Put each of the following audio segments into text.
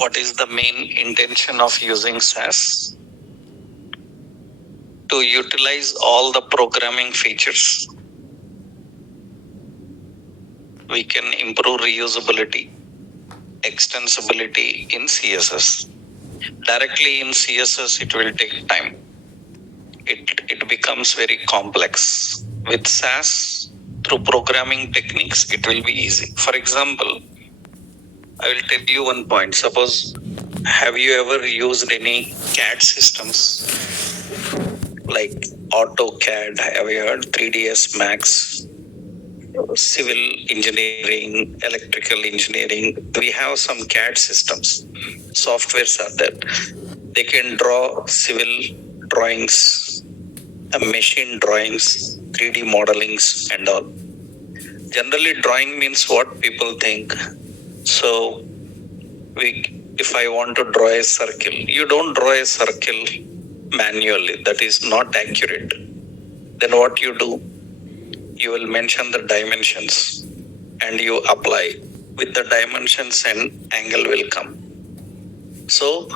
What is the main intention of using Sass? To utilize all the programming features. We can improve reusability, extensibility in CSS. Directly in CSS, it will take time. It becomes very complex. With Sass, through programming techniques, it will be easy. For example, I will tell you one point. Suppose, have you ever used any CAD systems like AutoCAD? Have you heard 3ds Max? Civil engineering, electrical engineering, we have some CAD systems. Softwares are there. They can draw civil drawings, machine drawings, 3D modelings, and all. Generally, drawing means what people think. So, if I want to draw a circle, you don't draw a circle manually. That is not accurate. Then what you do? You will mention the dimensions and you apply. With the dimensions and angle will come. So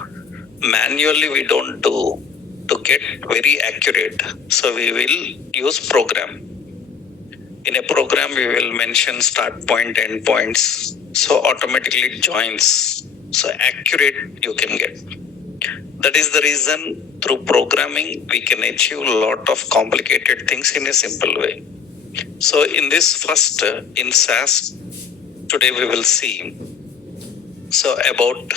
manually we don't do to get very accurate. So we will use program. In a program we will mention start point, end points. So automatically it joins. So accurate you can get. That is the reason through programming we can achieve a lot of complicated things in a simple way. So in this first, in Sass, today we will see about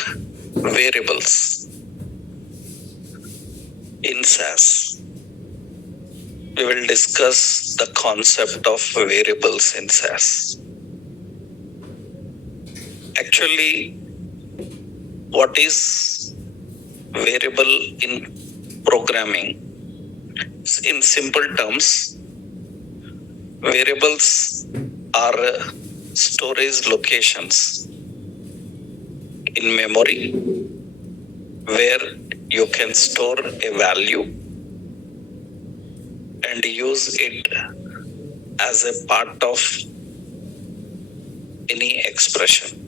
variables in Sass. We will discuss the concept of variables in Sass. Actually, what is variable in programming? In simple terms, variables are storage locations in memory where you can store a value and use it as a part of any expression.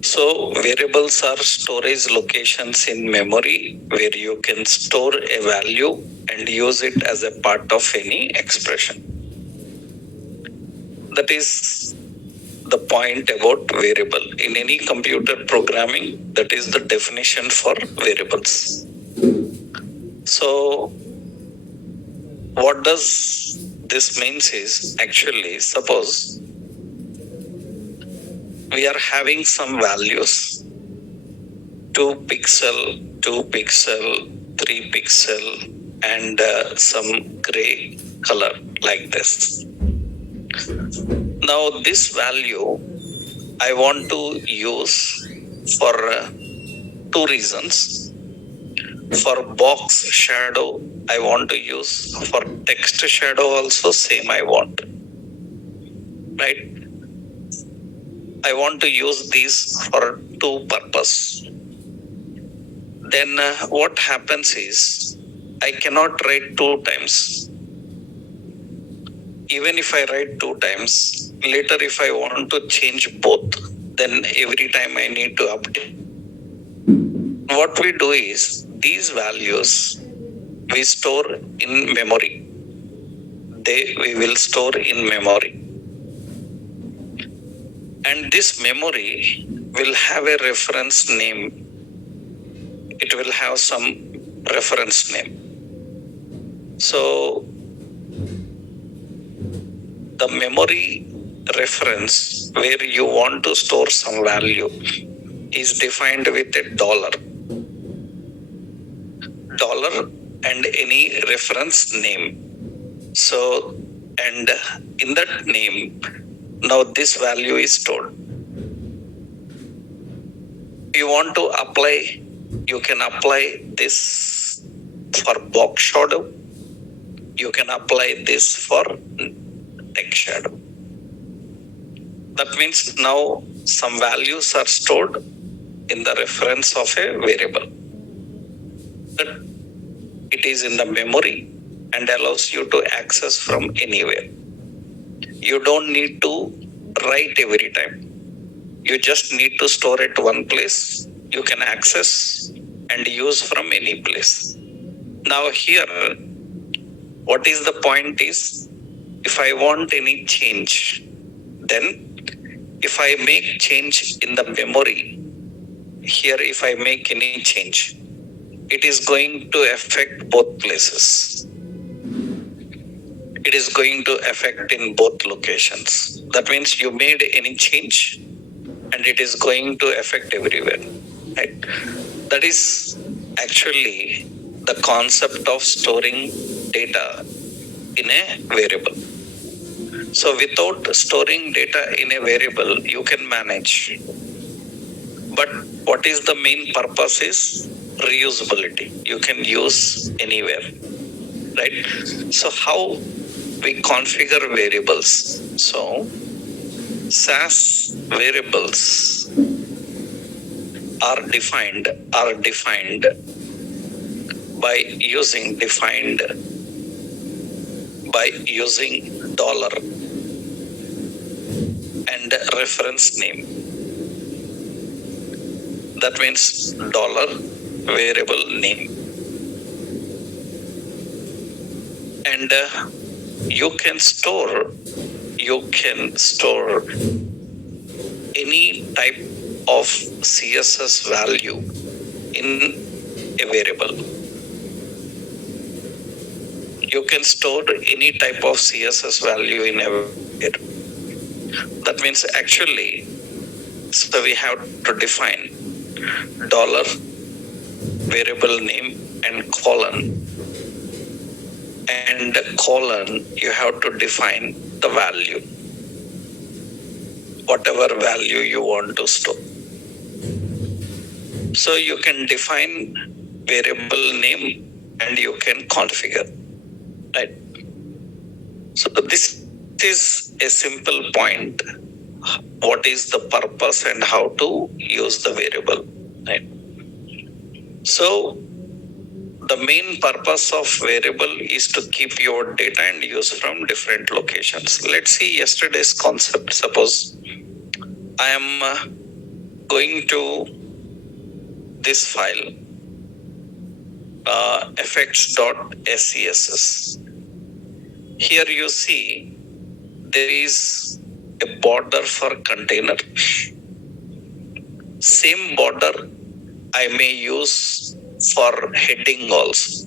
So variables are storage locations in memory where you can store a value and use it as a part of any expression. That is the point about variable. In any computer programming, that is the definition for variables. So what does this means is, actually, suppose we are having some values, 2 pixel, 2 pixel, 3 pixel, and some gray color like this. Now this value I want to use for 2 reasons. For box shadow I want to use, for text shadow also same I want, right? I want to use these for 2 purpose. Then what happens is, I cannot write 2 times. Even if I write 2 times, later if I want to change both, then every time I need to update. What we do is, these values we store in memory. We will store in memory. And this memory will have a reference name. It will have some reference name. So the memory reference where you want to store some value is defined with a $. Dollar and any reference name. So, and in that name, now this value is stored. If you want to apply, you can apply this for box shadow. You can apply this for text shadow. That means now some values are stored in the reference of a variable. It is in the memory and allows you to access from anywhere. You don't need to write every time. You just need to store it one place. You can access and use from any place. Now here, what is the point is, if I want any change, then if I make change in the memory, here if I make any change, it is going to affect both places. It is going to affect in both locations. That means you made any change and it is going to affect everywhere. Right? That is actually the concept of storing data in a variable. So without storing data in a variable, you can manage. But what is the main purpose is reusability. You can use anywhere, right? So how we configure variables? So Sass variables are defined by using dollar and reference name. That means dollar variable name. And you can store any type of CSS value in a variable. You can store any type of CSS value in a variable. That means actually, so we have to define dollar variable name and colon you have to define the value, whatever value you want to store. So you can define variable name and you can configure, right? So this is a simple point. What is the purpose and how to use the variable, right? So the main purpose of variable is to keep your data and use from different locations. Let's see yesterday's concept. Suppose I am going to this file effects.scss. Here you see there is a border for container. Same border I may use for heading also.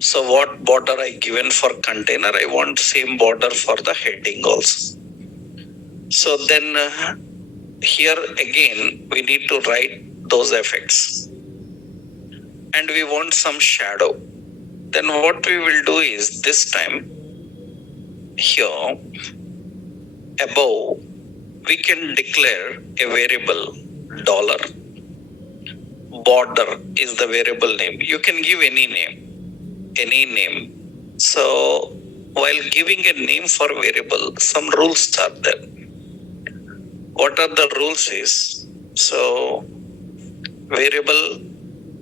So what border I given for container, I want same border for the heading also. So then here again we need to write those effects. And we want some shadow. Then what we will do is this time here above we can declare a variable dollar. Border is the variable name. You can give any name. So while giving a name for variable, some rules are there. What are the rules is, so variable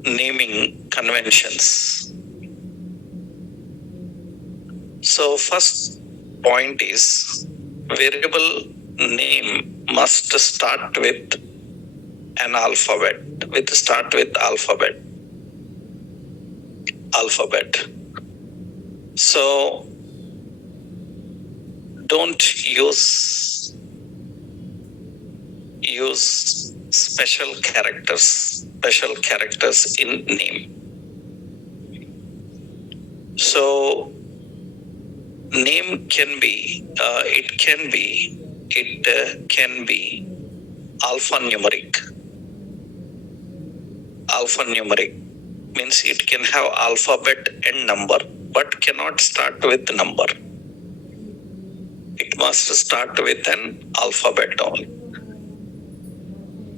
naming conventions. So first point is variable name must start with an alphabet. So don't use special characters in name. So name can be alphanumeric. Alphanumeric means it can have alphabet and number, but cannot start with number. It must start with an alphabet only.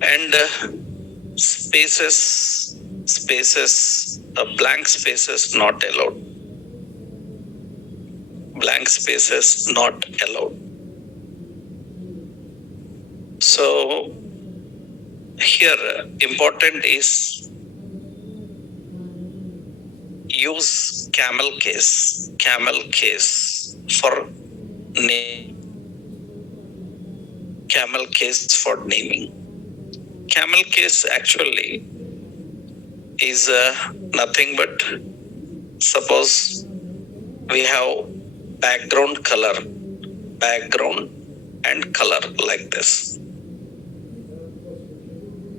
And blank spaces not allowed. Blank spaces not allowed. So here important is use camel case for name. camel case for naming. Camel case actually is nothing but, suppose we have background and color like this.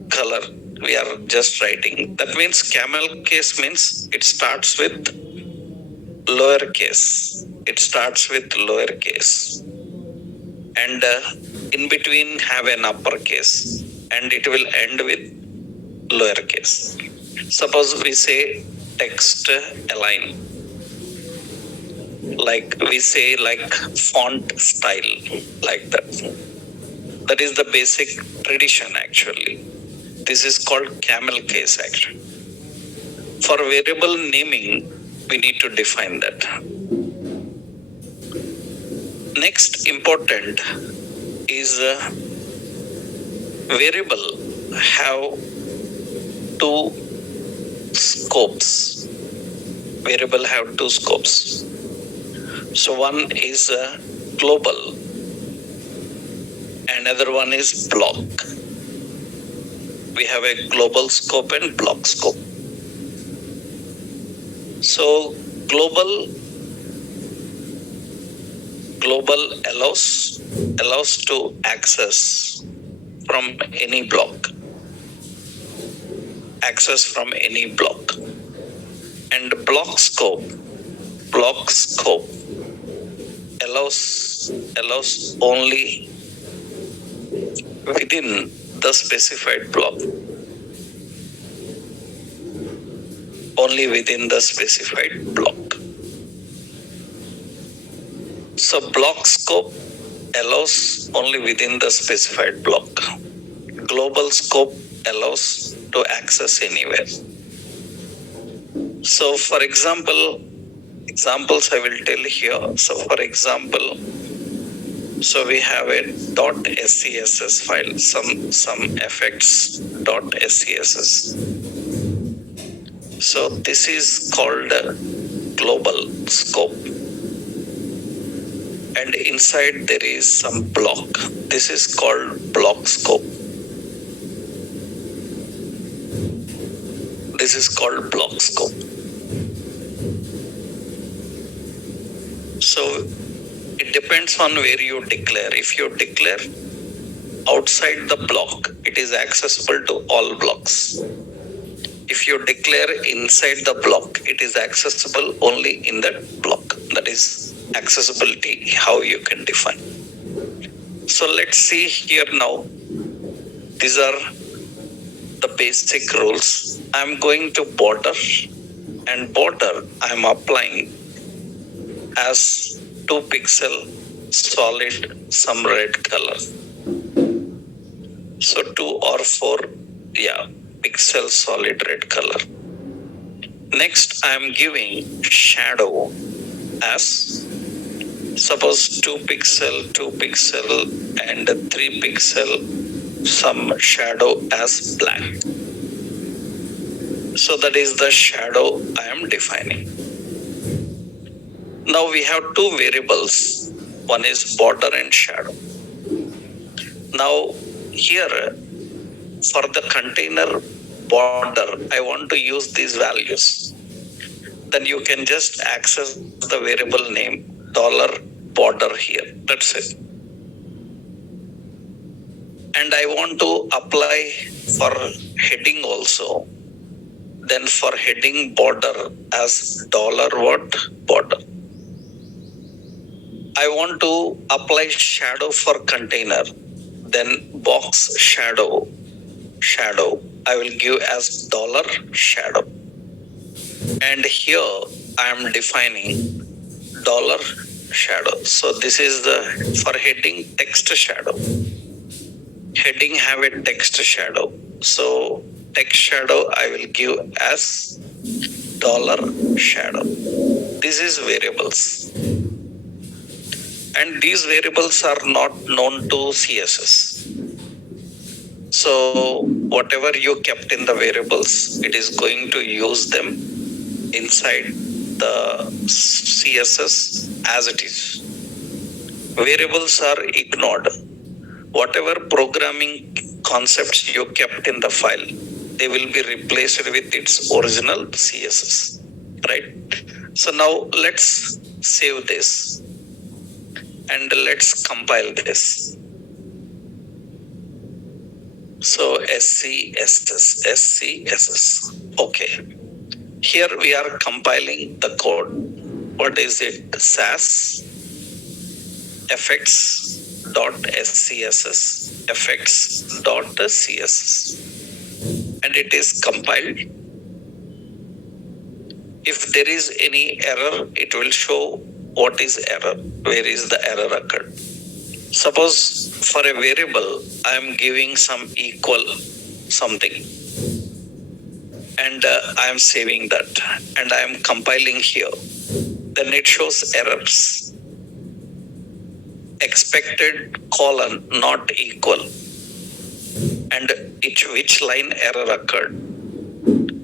Color we are just writing. That means camel case means it starts with lowercase. It starts with lowercase. And in between have an uppercase. And it will end with lowercase. Suppose we say text align. Like we say like font style, like that. That is the basic tradition actually. This is called camel case actually. For variable naming, we need to define that. Next important is variable have two scopes. Variable have two scopes. So one is global, another one is block. We have a global scope and block scope. So global allows to access from any block. And block scope allows only within the specified block. Only within the specified block. So block scope allows only within the specified block. Global scope allows to access anywhere. So for examples I will tell here. So for example, so we have a .scss file, some effects .scss. So this is called global scope. And inside there is some block. This is called block scope. This is called block scope. So it depends on where you declare. If you declare outside the block, it is accessible to all blocks. If you declare inside the block, it is accessible only in that block. That is accessibility, how you can define. So let's see here now. These are the basic rules. I'm going to border, and border I'm applying as 2 pixel solid some red color. So 2 or 4 pixel solid red color. Next I am giving shadow as, suppose 2 pixel and 3 pixel some shadow as black. So that is the shadow I am defining. Now we have 2 variables. One is border and shadow. Now here for the container border, I want to use these values. Then you can just access the variable name $border here. That's it. And I want to apply for heading also. Then for heading border as $border. I want to apply shadow for container. Then box shadow. I will give as $shadow. And here I am defining $shadow. So this is the for heading text shadow. Heading have a text shadow. So text shadow I will give as $shadow. This is variables. And these variables are not known to CSS. So whatever you kept in the variables, it is going to use them inside the CSS as it is. Variables are ignored. whatever programming concepts you kept in the file, they will be replaced with its original CSS, right? So now let's save this and let's compile this. So SCSS. Okay. Here we are compiling the code. What is it? Sass effects.scss effects.css, and it is compiled. If there is any error, it will show what is error, where is the error occurred. Suppose for a variable I am giving some equal something, and I am saving that and I am compiling here, then it shows errors. Expected colon not equal, and which line error occurred.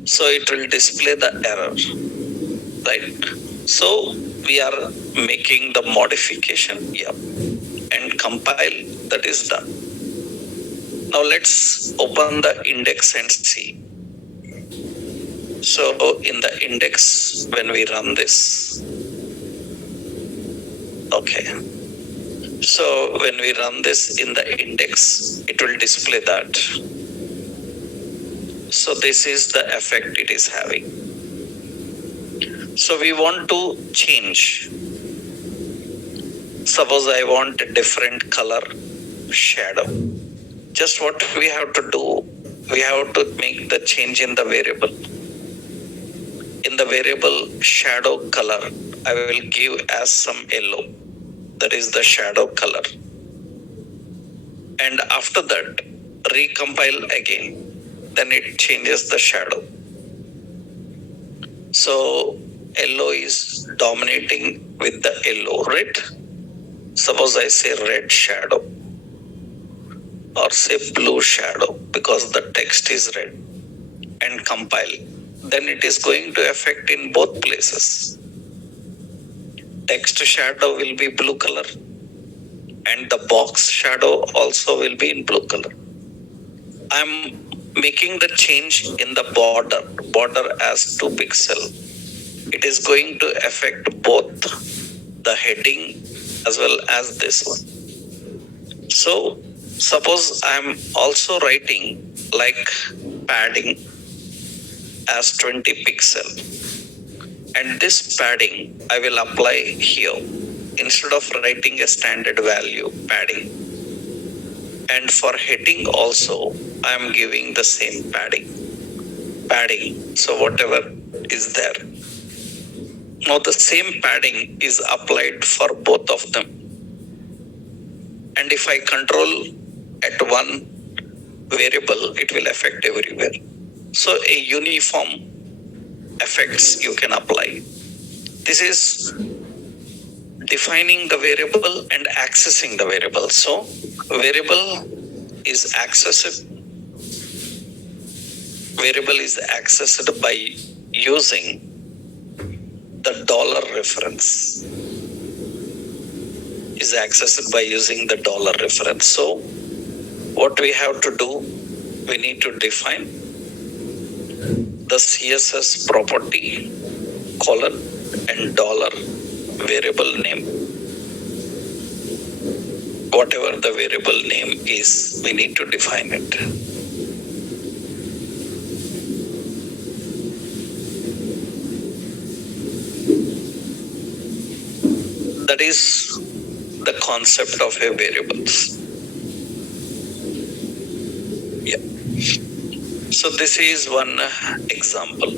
So it will display the error, right? So we are making the modification, and compile. That is done. Now let's open the index and see. So in the index, when we run this, okay. So when we run this in the index, it will display that. So this is the effect it is having. So we want to change. Suppose I want a different color shadow. Just what we have to do, we have to make the change in the variable. In the variable shadow color, I will give as some yellow. That is the shadow color. And after that, recompile again. Then it changes the shadow. So yellow is dominating with the yellow, right? Suppose I say red shadow or say blue shadow because the text is red, and compile. Then it is going to affect in both places. Text shadow will be blue color and the box shadow also will be in blue color. I'm making the change in the border as 2 pixel. It is going to affect both the heading as well as this one. So suppose I'm also writing like padding as 20 pixel, and this padding I will apply here instead of writing a standard value padding. And for heading also I am giving the same padding. So whatever is there, now the same padding is applied for both of them. And if I control at one variable, it will affect everywhere. So a uniform effects you can apply. This is defining the variable and accessing the variable. So variable is accessed by using the dollar reference. So what we have to do, we need to define the CSS property colon and dollar variable name. Whatever the variable name is, we need to define it. That is the concept of a variables. So this is one example.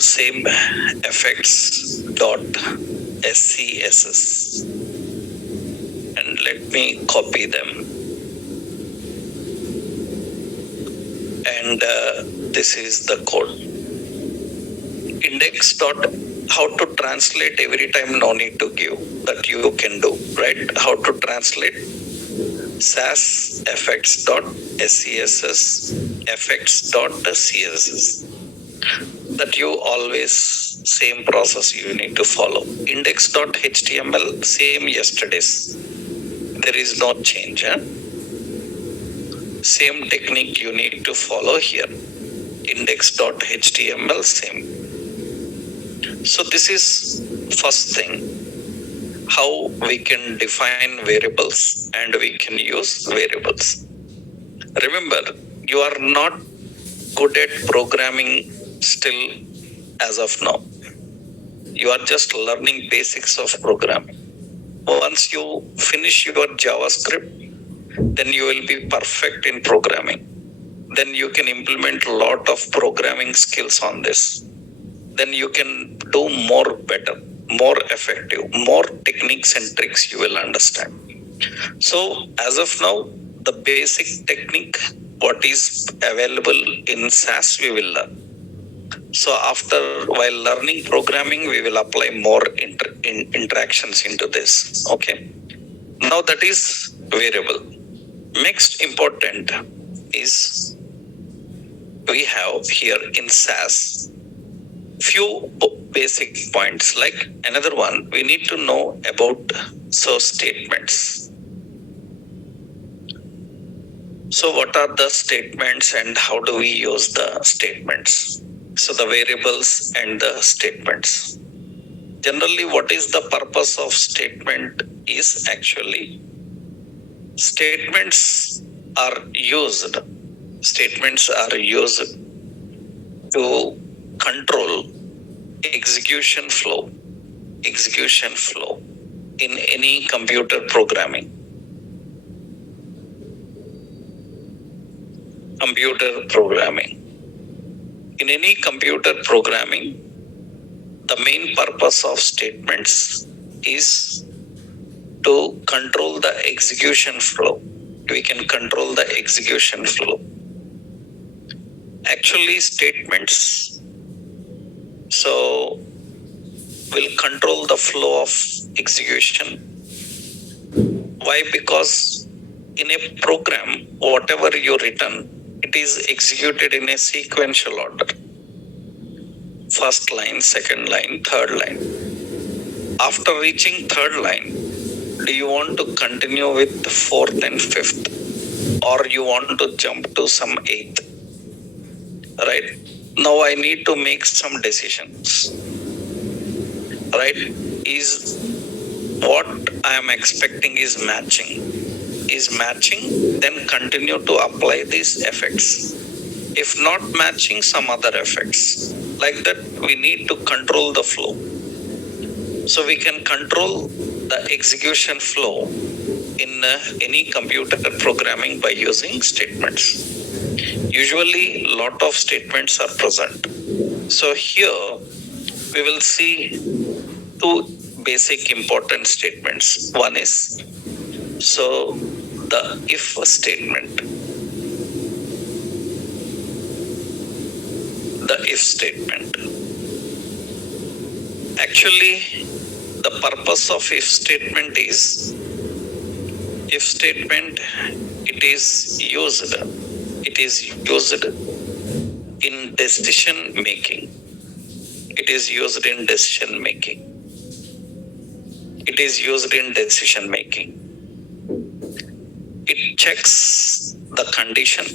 Same effects.scss, and let me copy them. And this is the code. Index dot how to translate every time, no need to give, that you can do, right? How to translate Sass effects.scss effects.css, that you always same process you need to follow. Index.html, same yesterday's. There is no change. Same technique you need to follow here. Index.html, same. So this is first thing, how we can define variables and we can use variables. Remember, you are not good at programming still as of now. You are just learning basics of programming. Once you finish your JavaScript, then you will be perfect in programming. Then you can implement a lot of programming skills on this. Then you can do more better, more effective, more techniques and tricks you will understand. So as of now, the basic technique, what is available in Sass, we will learn. So while learning programming, we will apply more interactions into this. Okay. Now that is variable. Next important is we have here in Sass few basic points. Like another one, we need to know about statements. So what are the statements and how do we use the statements? So the variables and the statements. Generally, what is the purpose of statement is actually statements are used to control execution flow in any computer programming. In any computer programming, the main purpose of statements is to control the execution flow. We can control the execution flow. Actually, statements will control the flow of execution. Why? Because in a program, whatever you written, it is executed in a sequential order. First line, second line, third line. After reaching third line, do you want to continue with fourth and fifth, or you want to jump to some eighth? Right? Now I need to make some decisions. Right? Is what I am expecting is matching? Is matching, then continue to apply these effects. If not matching, some other effects. Like that, we need to control the flow. So we can control the execution flow in any computer programming by using statements. Usually, lot of statements are present. So here, we will see two basic important statements. One is the if statement. The if statement. Actually, the purpose of if statement is, if statement, it is used in decision making. It is used in decision making. It checks the condition.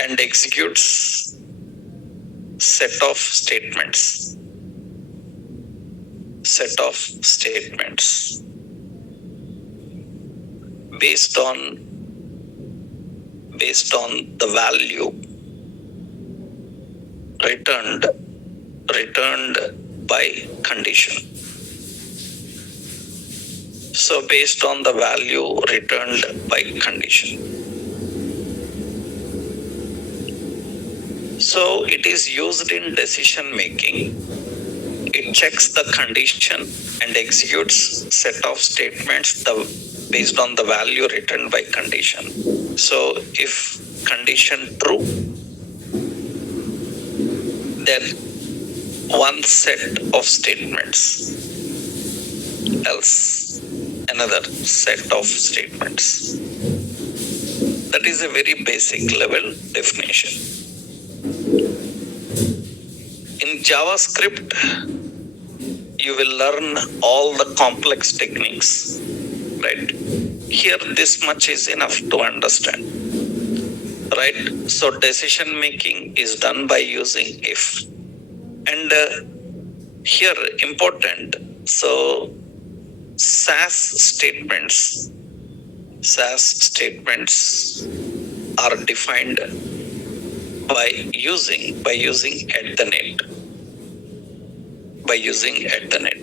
And executes set of statements. Based on the value returned by condition. So based on the value returned by condition. So it is used in decision making. It checks the condition and executes set of statements based on the value returned by condition. So if condition true, then one set of statements, else another set of statements. That is a very basic level definition. JavaScript, you will learn all the complex techniques, right? Here, this much is enough to understand, right? So decision making is done by using if. And here, important, so Sass statements are defined by using at the net. By using at the net.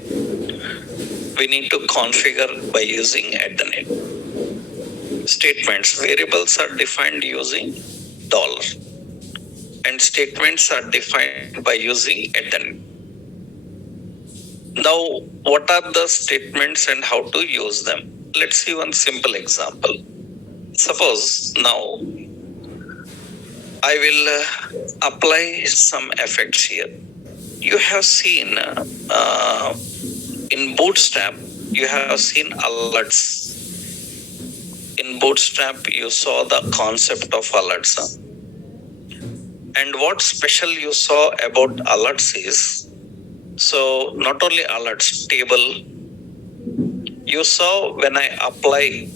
We need to configure by using at the net. Statements, variables are defined using dollar. And statements are defined by using at the net. Now, what are the statements and how to use them? Let's see one simple example. Suppose now I will apply some effects here. You have seen in Bootstrap, you have seen alerts. In Bootstrap, you saw the concept of alerts. And what special you saw about alerts is, so not only alerts, table, you saw when I apply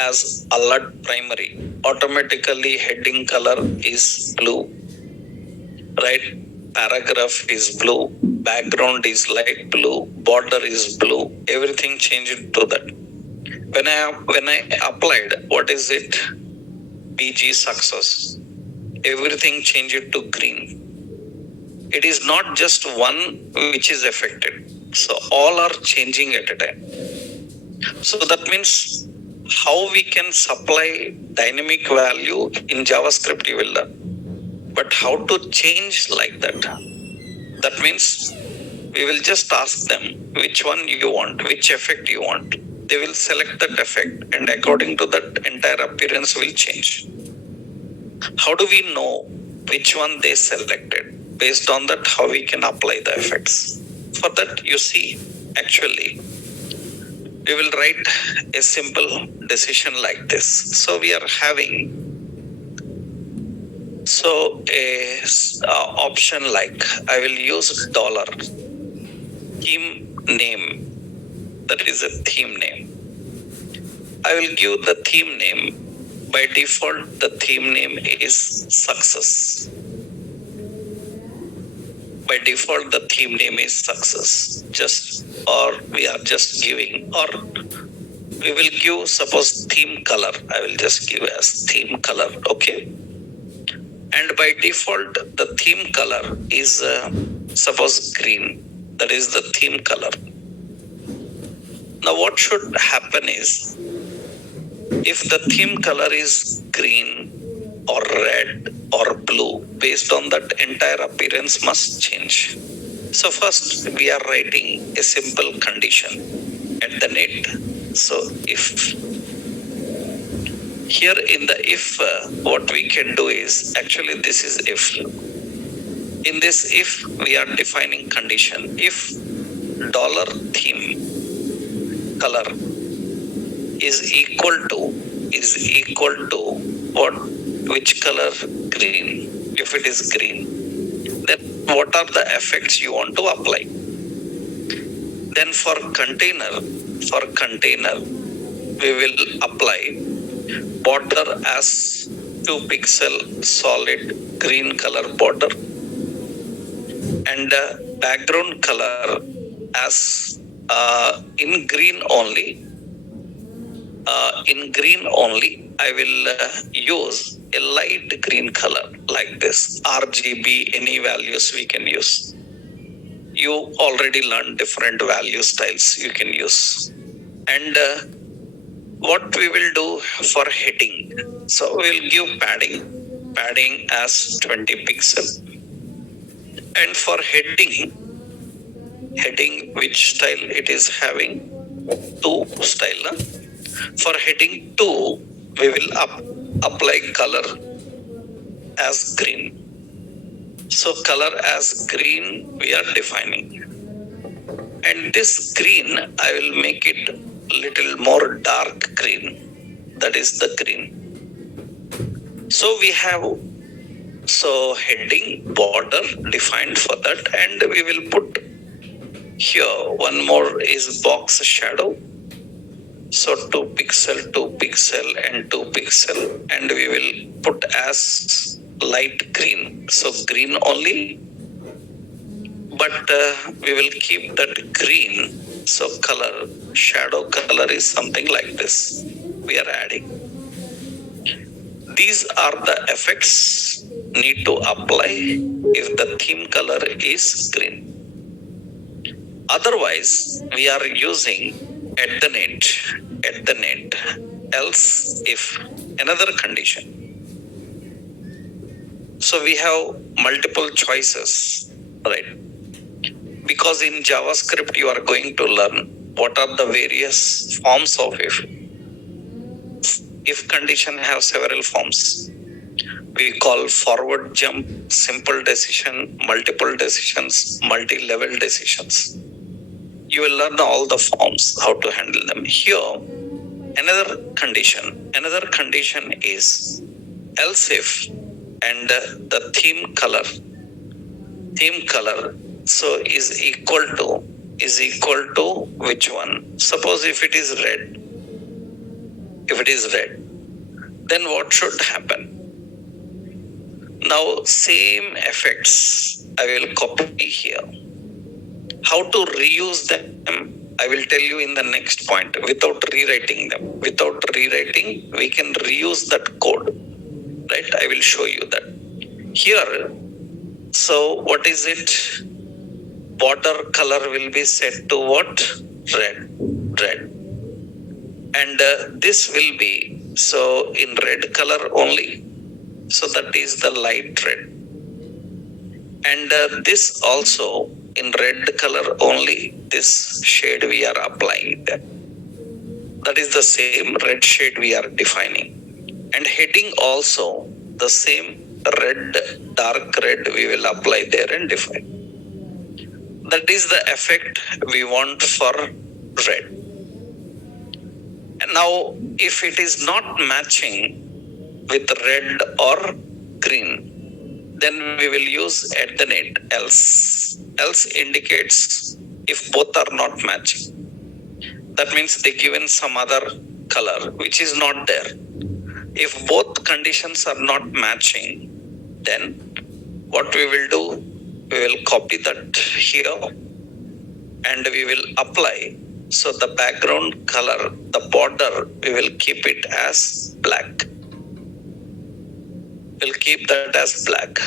as alert primary, automatically heading color is blue, right? Paragraph is blue, background is light blue, border is blue, everything changed to that. When I applied, what is it? PG success. Everything changed to green. It is not just one which is affected. So all are changing at a time. So that means how we can supply dynamic value in JavaScript you will learn. But how to change like that? That means we will just ask them which one you want, which effect you want. They will select that effect and according to that entire appearance will change. How do we know which one they selected? Based on that, how we can apply the effects. For that, you see, actually, we will write a simple decision like this. So we are having a option like I will use dollar theme name. That is a theme name. I will give the theme name. By default, the theme name is success. By default, the theme name is success. We are just giving, or we will give, suppose theme color. I will just give as theme color. Okay. And by default, the theme color is suppose green. That is the theme color. Now, what should happen is, if the theme color is green or red or blue, based on that entire appearance must change. So first we are writing a simple condition at the net. So if here in the if, what we can do is, actually this is if. In this if, we are defining condition. If dollar theme color is equal to what? Which color? Green. If it is green, then what are the effects you want to apply? Then for container, we will apply border as 2 pixel solid green color border and background color as in green only. In green only, I will use a light green color like this. RGB, any values we can use. You already learned different value styles you can use. And what we will do for heading. So we'll give padding as 20 pixel. And for heading which style it is having? 2 style. For heading 2, we will apply color as green. So color as green we are defining. And this green, I will make it little more dark green. That is the green. So we have So heading, border defined for that, and we will put here one more is box shadow. So 2 pixel, 2 pixel, and 2 pixel, and we will put as light green. So green only, but we will keep that green. So color, shadow color is something like this. We are adding. These are the effects need to apply if the theme color is green. Otherwise, we are using at the net, else if another condition. So we have multiple choices, right? Because in JavaScript, you are going to learn what are the various forms of if. If condition have several forms. We call forward jump, simple decision, multiple decisions, multi-level decisions. You will learn all the forms, how to handle them. Here, another condition is else if, and the theme color so is equal to which one? Suppose if it is red, then what should happen? Now same effects I will copy here. How to reuse them, I will tell you in the next point without rewriting them. Without rewriting, we can reuse that code, right? I will show you that. Here, so what is it? Border color will be set to what? Red. And this will be, so in red color only. So that is the light red. And this also in red color only, this shade we are applying there. That is the same red shade we are defining. And heading also the same red, dark red we will apply there and define. That is the effect we want for red. And now if it is not matching with red or green, then we will use at the net else. Else indicates if both are not matching. That means they given some other color which is not there. If both conditions are not matching, then what we will do, we will copy that here and we will apply. So the background color, the border, we will keep it as black. We'll keep that as black.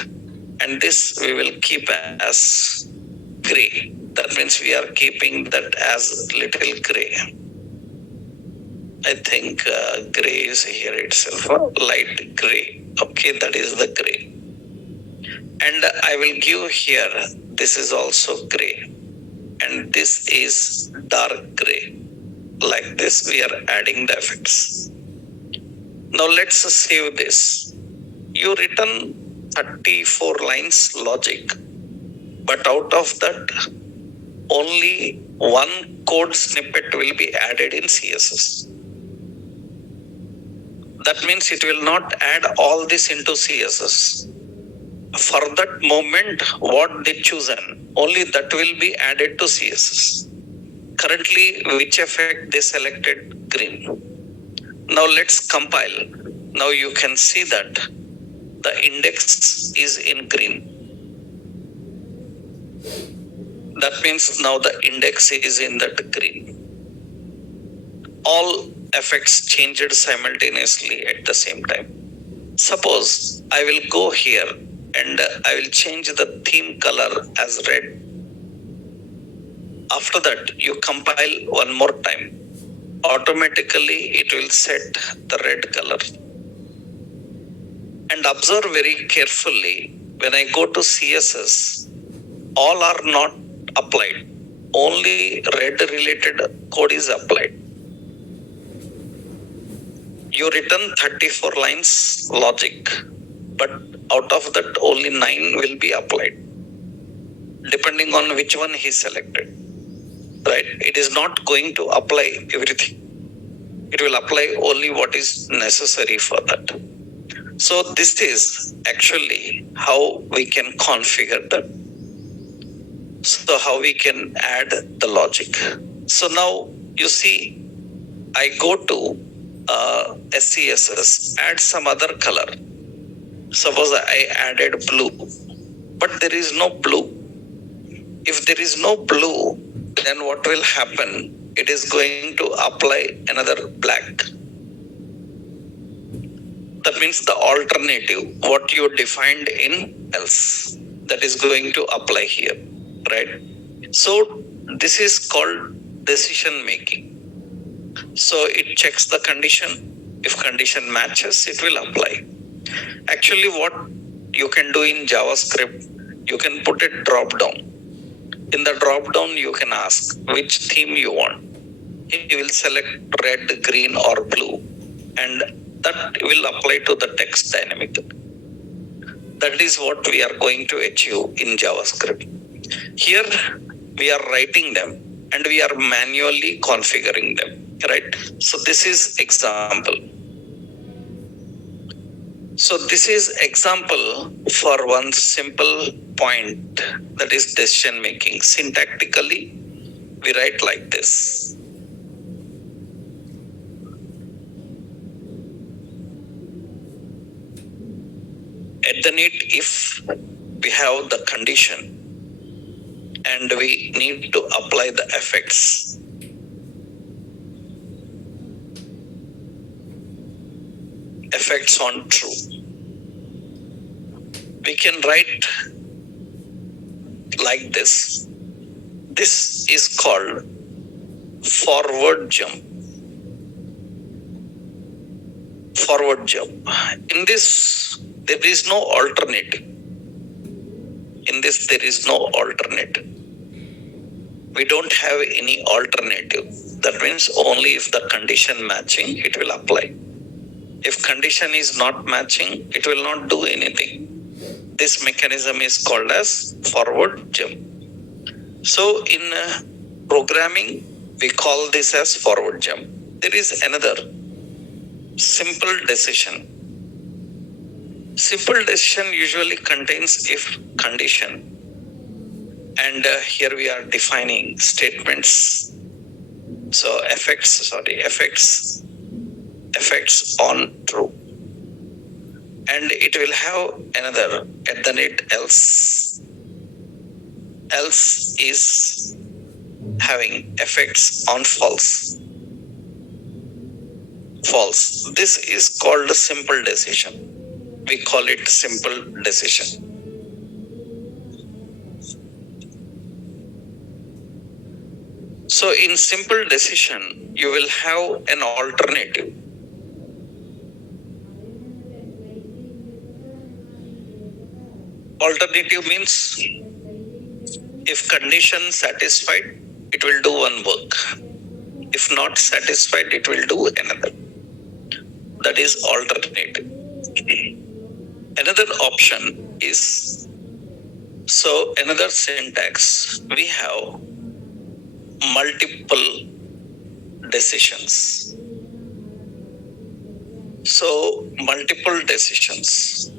And this we will keep as gray. That means we are keeping that as little gray. I think gray is here itself, light gray. Okay, that is the gray. And I will give here, this is also gray. And this is dark gray. Like this, we are adding the effects. Now let's save this. You written 34 lines logic, but out of that, only one code snippet will be added in CSS. That means it will not add all this into CSS. For that moment, what they chosen, only that will be added to CSS. Currently, which effect they selected? Green. Now let's compile. Now you can see that the index is in green. That means now the index is in that green. All effects changed simultaneously at the same time. Suppose I will go here and I will change the theme color as red. After that, you compile one more time. Automatically, it will set the red color. And observe very carefully, when I go to CSS, all are not applied. Only red related code is applied. You written 34 lines logic, but out of that only 9 will be applied, depending on which one he selected. Right? It is not going to apply everything. It will apply only what is necessary for that. So this is actually how we can configure that. So how we can add the logic. So now you see, I go to SCSS, add some other color. Suppose I added blue, but there is no blue. If there is no blue, then what will happen? It is going to apply another black. That means the alternative, what you defined in else, that is going to apply here, right? So this is called decision making. So it checks the condition. If condition matches, it will apply. Actually, what you can do in JavaScript, you can put a drop down. In the drop down, you can ask which theme you want. You will select red, green, or blue, and that will apply to the text dynamically. That is what we are going to achieve in JavaScript. Here we are writing them and we are manually configuring them, right? So this is example. So this is example for one simple point, that is decision making. Syntactically, we write like this. At the need, if we have the condition and we need to apply the effects, effects on true, we can write like this. This is called forward jump. Forward jump. In this, there is no alternative. In this, there is no alternative. We don't have any alternative. That means only if the condition matching, it will apply. If condition is not matching, it will not do anything. This mechanism is called as forward jump. So in programming, we call this as forward jump. There is another simple decision. Simple decision usually contains if condition, and here we are defining statements. So effects on true, and it will have another at the net else. Else is having effects on false. False. This is called a simple decision. We call it simple decision. So in simple decision, you will have an alternative. Alternative means if condition satisfied, it will do one work. If not satisfied, it will do another. That is alternative. Another option is, so another syntax, we have multiple decisions. So multiple decisions.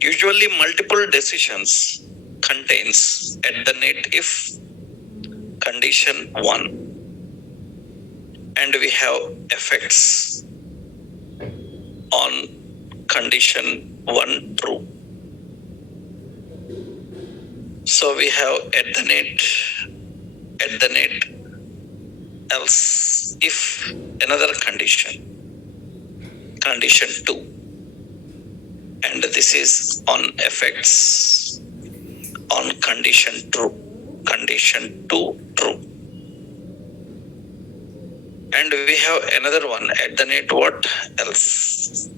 Usually multiple decisions contains at the net if condition 1, and we have effects on condition 1 true. So we have at the net else if another condition 2, and this is on effects on condition 2 true. And we have another one at the net what else.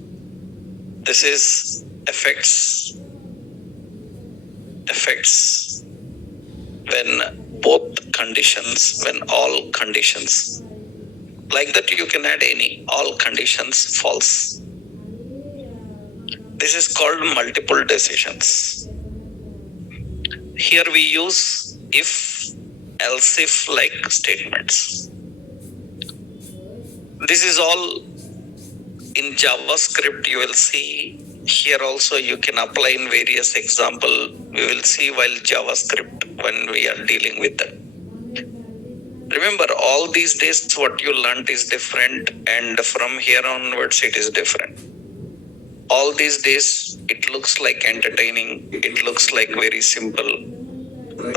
This is effects when both conditions, when all conditions. Like that you can add any, all conditions false. This is called multiple decisions. Here we use if, else if like statements. This is all in JavaScript, you will see here also you can apply in various example. We will see while JavaScript when we are dealing with that. Remember, all these days what you learned is different, and from here onwards it is different. All these days it looks like entertaining, it looks like very simple,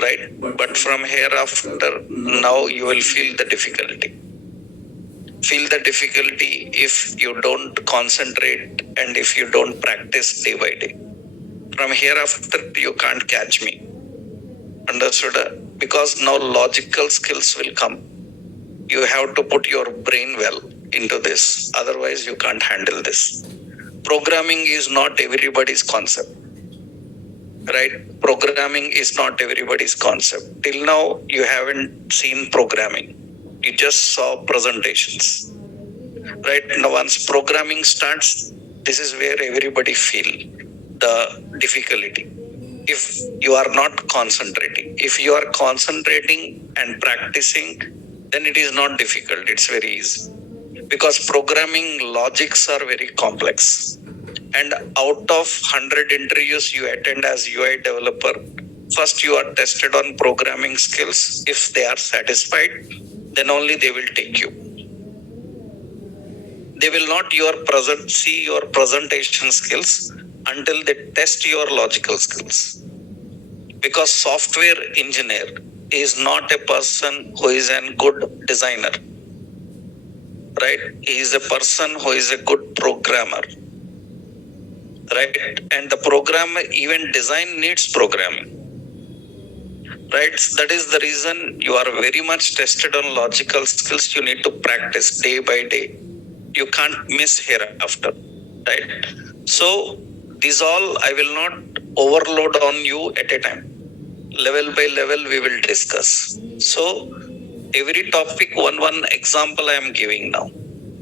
right? But from hereafter, now you will feel the difficulty. Feel the difficulty if you don't concentrate and if you don't practice day by day. From hereafter, you can't catch me. Understood? Because now logical skills will come. You have to put your brain well into this. Otherwise, you can't handle this. Programming is not everybody's concept. Right? Programming is not everybody's concept. Till now, you haven't seen programming. You just saw presentations. Right? Now, once programming starts, this is where everybody feel the difficulty. If you are not concentrating, if you are concentrating and practicing, then it is not difficult. It's very easy. Because programming logics are very complex. And out of 100 interviews you attend as UI developer, first you are tested on programming skills. If they are satisfied, then only they will take you. They will not see your presentation skills until they test your logical skills. Because software engineer is not a person who is a good designer. Right? He is a person who is a good programmer. Right? And the programmer, even design needs programming. Right? That is the reason you are very much tested on logical skills. You need to practice day by day. You can't miss hereafter. Right? So, these all I will not overload on you at a time. Level by level we will discuss. So, every topic, one example I am giving now.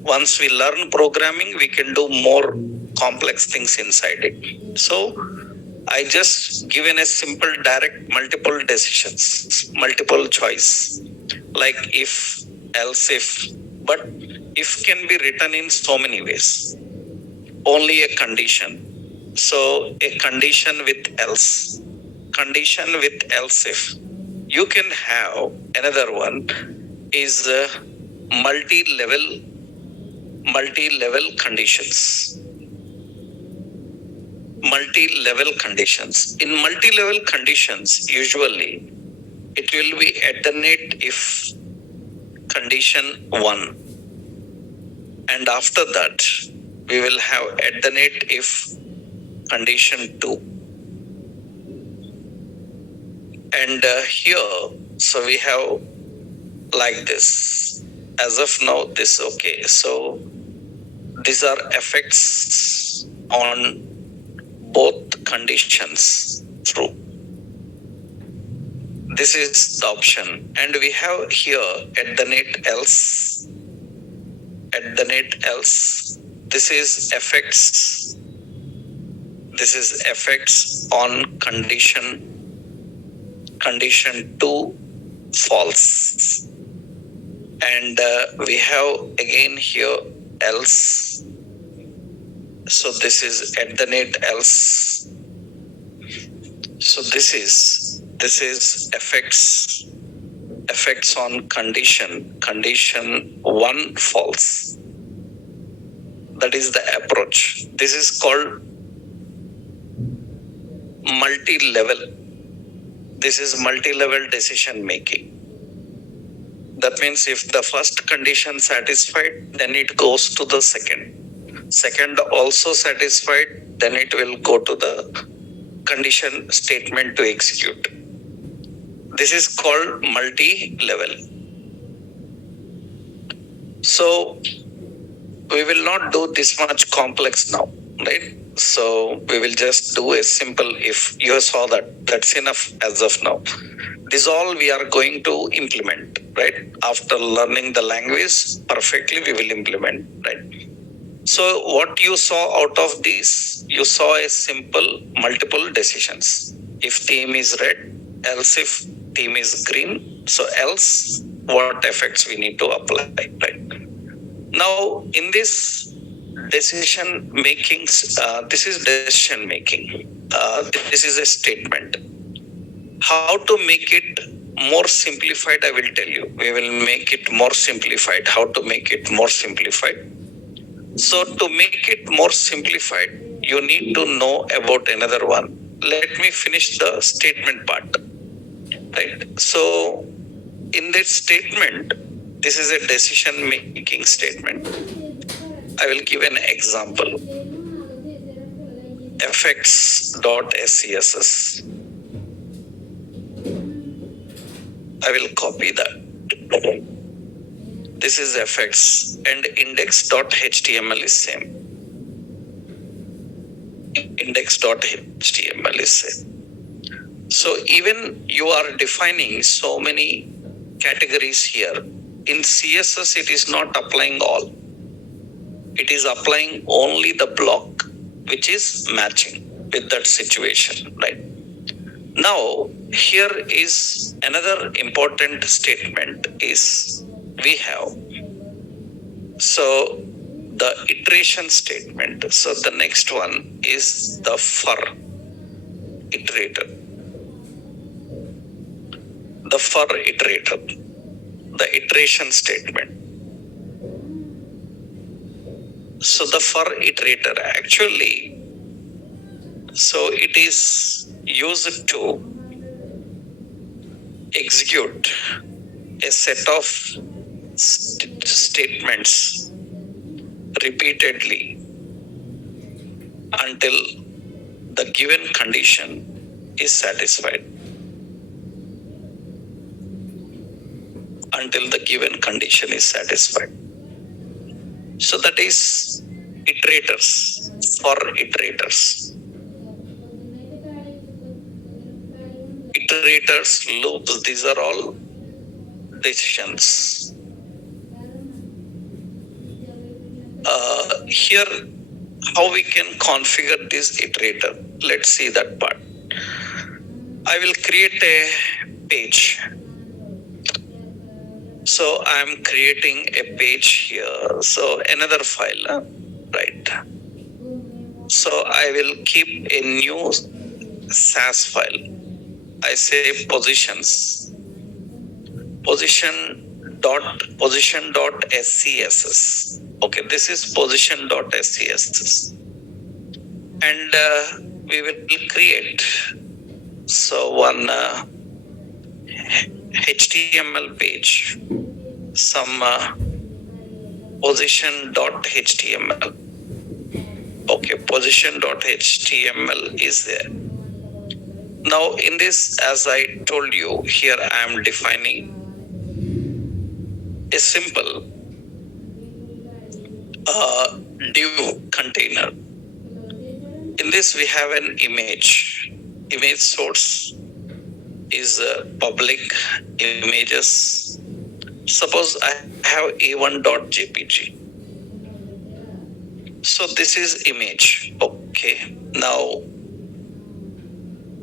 Once we learn programming, we can do more complex things inside it. So, I just given a simple, direct, multiple decisions, multiple choice, like if, else if. But if can be written in so many ways. Only a condition. So, a condition with else. Condition with else if. You can have another one is multi-level conditions. Multi-level conditions. In multi-level conditions, usually it will be alternate if condition 1. And after that, we will have alternate if condition 2. And here, so we have like this. As of now, this okay. So these are effects on both conditions. True. This is the option. And we have here alternate else. Alternate else. This is effects. This is effects on condition 2 false. And we have again here else. So this is alternate else. So this is effects on condition 1 false. That is the approach. This is called multi-level. This is multi-level decision making. That means if the first condition satisfied, then it goes to the second. Second also satisfied, then it will go to the condition statement to execute. This is called multi-level. So we will not do this much complex now, right? So we will just do a simple if. You saw that. That's enough as of now. This all we are going to implement, right? After learning the language perfectly, we will implement, right? So what you saw out of this, you saw a simple multiple decisions. If theme is red, else if theme is green, so else what effects we need to apply, right? Now in this decision making. This is decision making. This is a statement. How to make it more simplified, I will tell you. We will make it more simplified. How to make it more simplified? So to make it more simplified, you need to know about another one. Let me finish the statement part. Right. So in that statement, this is a decision making statement. I will give an example. Effects.scss. I will copy that. This is effects and index.html is same. Index.html is same. So even you are defining so many categories here. In CSS, it is not applying all. It is applying only the block which is matching with that situation, right? Now, here is another important statement is we have. So the iteration statement. So the next one is the for iterator. The for iterator. The iteration statement. So the for iterator actually, so it is used to execute a set of statements repeatedly until the given condition is satisfied. Until the given condition is satisfied. So that is iterators, for iterators. Iterators, loops, these are all decisions. Here, how we can configure this iterator? Let's see that part. I will create a page. So I'm creating a page here. So another file, right? So I will keep a new Sass file. I say positions. Position.scss. Okay, this is position.scss. And we will create one HTML page, some position.html. Okay, position.html is there. Now in this, as I told you, here I am defining a simple div container. In this we have an image. Image source is public images. Suppose I have a1.jpg. So this is image. Okay. Now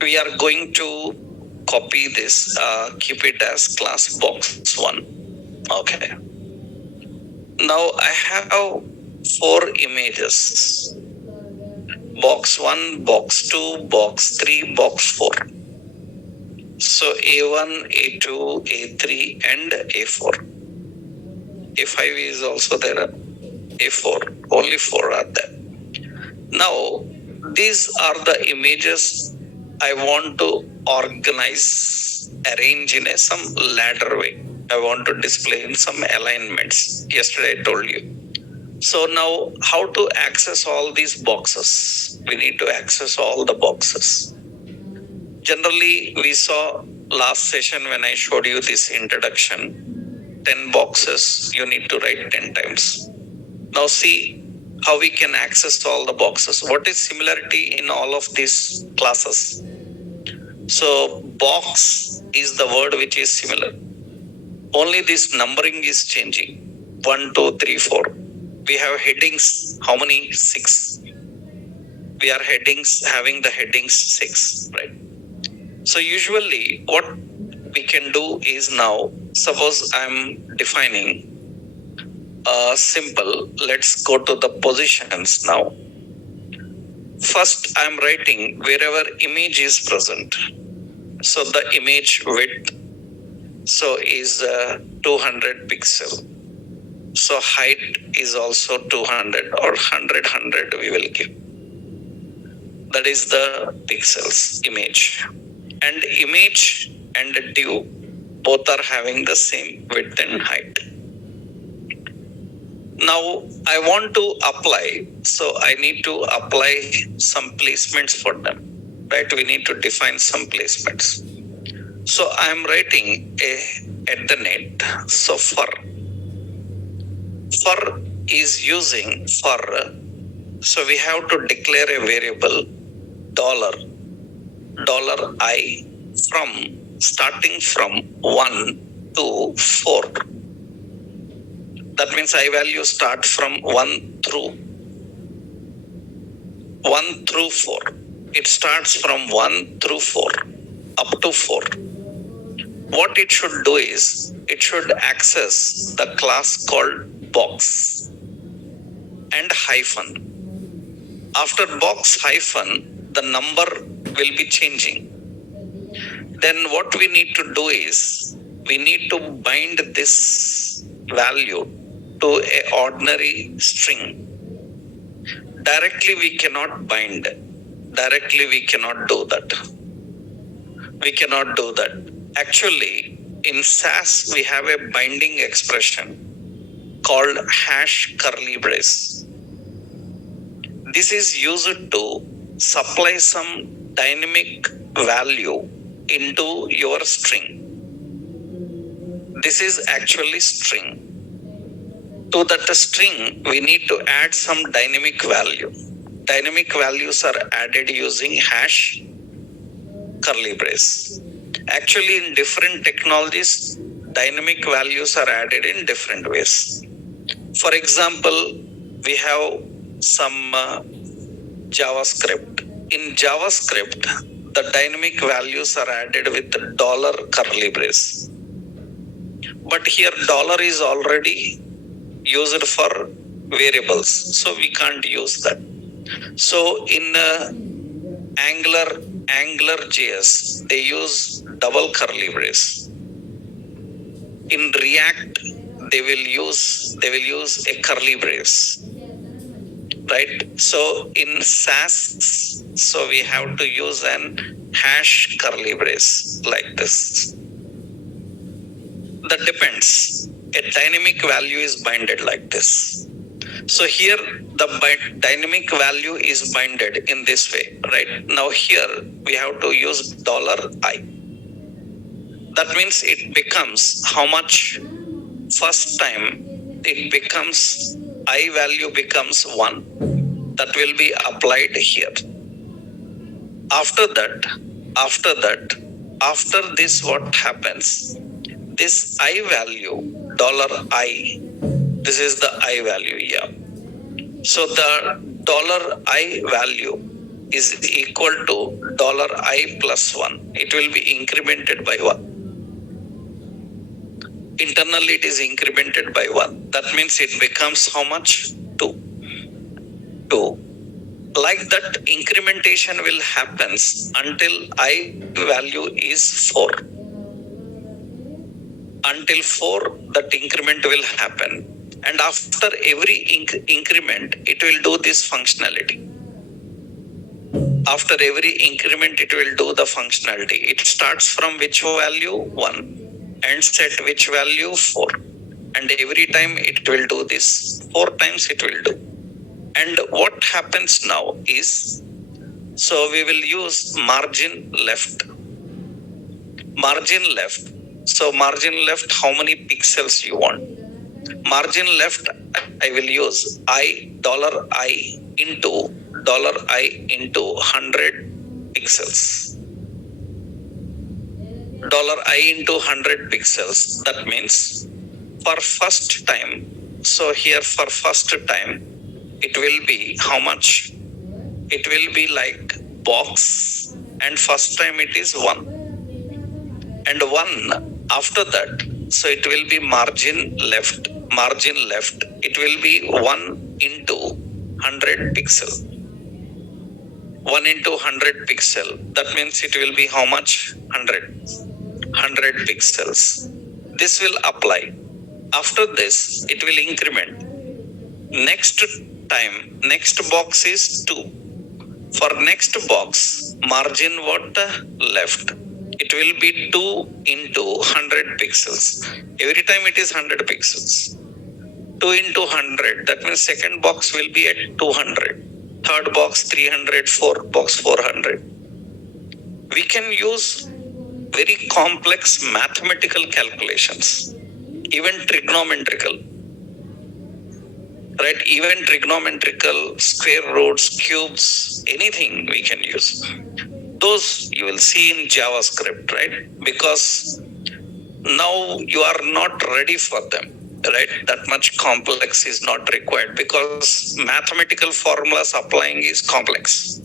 we are going to copy this, keep it as class box 1. Okay. Now I have 4 images. Box 1, box 2, box 3, box 4. So A1, A2, A3 and A4. A5 is also there. A4. Only 4 are there. Now these are the images I want to organize, arrange in some ladder way. I want to display in some alignments. Yesterday I told you. So now how to access all these boxes? We need to access all the boxes. Generally, we saw last session when I showed you this introduction, 10 boxes you need to write 10 times. Now see how we can access all the boxes. What is similarity in all of these classes? So box is the word which is similar. Only this numbering is changing. 1, 2, 3, 4. We have headings. How many? 6. We are having the headings 6, right? So usually what we can do is now, suppose I'm defining simple. Let's go to the positions now. First, I'm writing wherever image is present. So the image width is 200 pixel. So height is also 200 or 100 we will give. That is the pixels image. And image and div both are having the same width and height. Now I want to apply, so I need to apply some placements for them, right? We need to define some placements. So I am writing at the net. So for is using for, so we have to declare a variable dollar I from starting from 1 to 4. That means I value start from 1 through 4. It starts from 1 through 4 up to 4. What it should do is it should access the class called box and hyphen. After box hyphen, the number will be changing. Then what we need to do is we need to bind this value to a ordinary string. Directly we cannot bind. Directly we cannot do that. We cannot do that. Actually, in Sass we have a binding expression called hash curly brace. This is used to supply some dynamic value into your string. This is actually string. To that string, we need to add some dynamic value. Dynamic values are added using hash curly brace. Actually, in different technologies, dynamic values are added in different ways. For example, we have some JavaScript. In JavaScript, the dynamic values are added with the dollar curly brace. But here dollar is already used for variables, so we can't use that. So in Angular JS, they use double curly brace. In React, they will use a curly brace, right? So in Sass, so we have to use an hash curly brace like this. That depends. A dynamic value is binded like this. So here the dynamic value is binded in this way, right? Now here we have to use $I. That means it becomes how much? First time it becomes I value becomes 1. That will be applied here. After this what happens? This I value, $I, this is the I value here. So the $I value is equal to $I plus 1. It will be incremented by 1. Internally it is incremented by 1. That means it becomes how much? 2. Like that, incrementation will happen until I value is 4. Until 4, that increment will happen. And after every increment, it will do this functionality. After every increment, it will do the functionality. It starts from which value? 1. And set which value? 4. And every time it will do this. 4 times it will do. And what happens now is, so we will use margin left. Margin left. So margin left, how many pixels you want? Margin left, I will use I into $100 pixels. $I into 100 pixels. That means for first time, so here for first time, it will be how much? It will be like box, and first time it is 1. And 1 after that, so it will be margin left. margin left, it will be 1 into 100 pixel. 1 into 100 pixel. That means it will be how much? 100 pixels. This will apply. After this, it will increment. Next time, next box is 2. For next box, margin what left? It will be 2 into 100 pixels. Every time it is 100 pixels. 2 into 100. That means second box will be at 200. Third box 300. Fourth box 400. We can use very complex mathematical calculations, even trigonometrical. Right, even trigonometrical, square roots, cubes, anything we can use. Those you will see in JavaScript, right? Because now you are not ready for them, right? That much complex is not required because mathematical formulas applying is complex,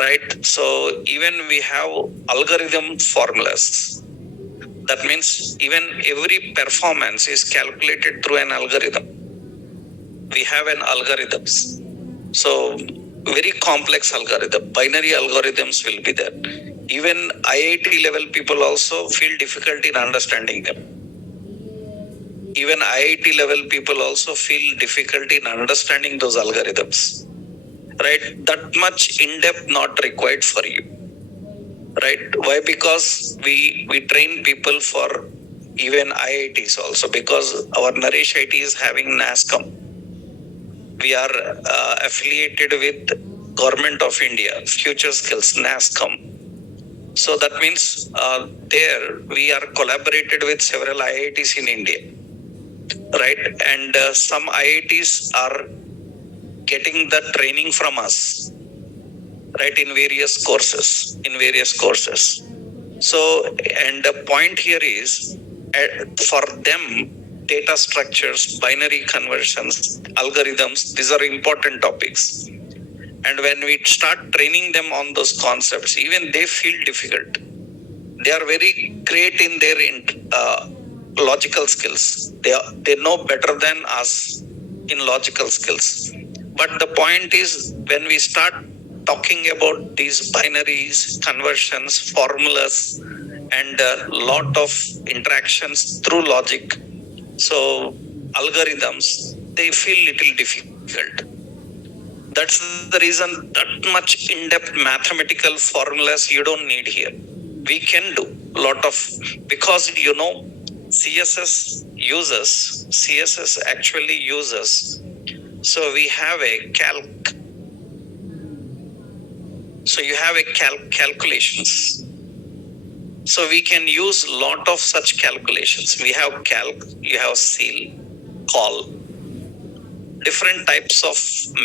right? So even we have algorithm formulas. That means even every performance is calculated through an algorithm. We have an algorithms. So very complex algorithm, binary algorithms will be there. Even IIT level people also feel difficulty in understanding them. Even IIT level people also feel difficulty in understanding those algorithms. Right? That much in-depth not required for you. Right? Why? Because we train people for even IITs also, because our Naresh IT is having NASCOM. We are affiliated with Government of India, Future Skills, NASCOM. So that means there we are collaborated with several IITs in India, right? And some IITs are getting the training from us, right, in various courses. So, and the point here is for them, data structures, binary conversions, algorithms, these are important topics. And when we start training them on those concepts, even they feel difficult. They are very great in their logical skills. They know better than us in logical skills. But the point is, when we start talking about these binaries, conversions, formulas, and a lot of interactions through logic, so algorithms, they feel little difficult. That's the reason that much in-depth mathematical formulas you don't need here. We can do a lot of, because CSS actually uses. So we have a calc. So you have a calculations. So we can use a lot of such calculations. We have calc, you have ceil, call. Different types of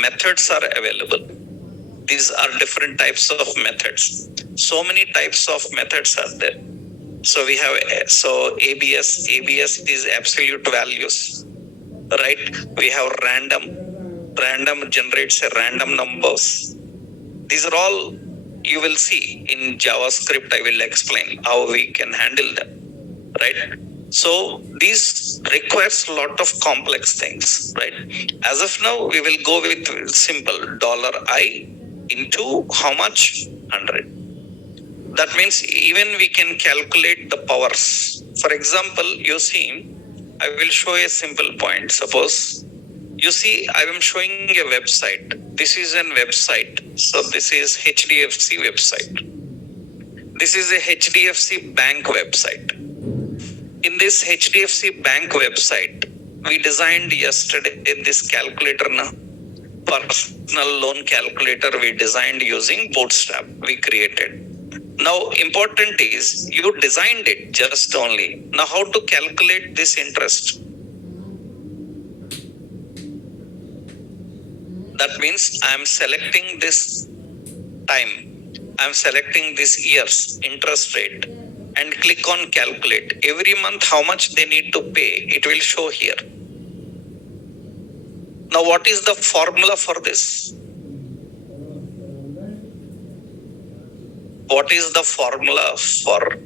methods are available. These are different types of methods. So many types of methods are there. So we have, ABS is absolute values, right? We have random generates a random numbers. These are all you will see in JavaScript. I will explain how we can handle them, right? So these requires a lot of complex things, right? As of now, we will go with simple $I into how much? 100. That means even we can calculate the powers. For example, you see, I will show a simple point. Suppose you see, I am showing a website. This is a website. So this is HDFC website. This is a HDFC bank website. In this HDFC bank website, we designed yesterday this calculator, personal loan calculator we designed using Bootstrap. We created. Now, important is you designed it just only. Now, how to calculate this interest? That means I am selecting this time. I am selecting this year's interest rate and click on calculate. Every month how much they need to pay, it will show here. Now, what is the formula for this? What is the formula for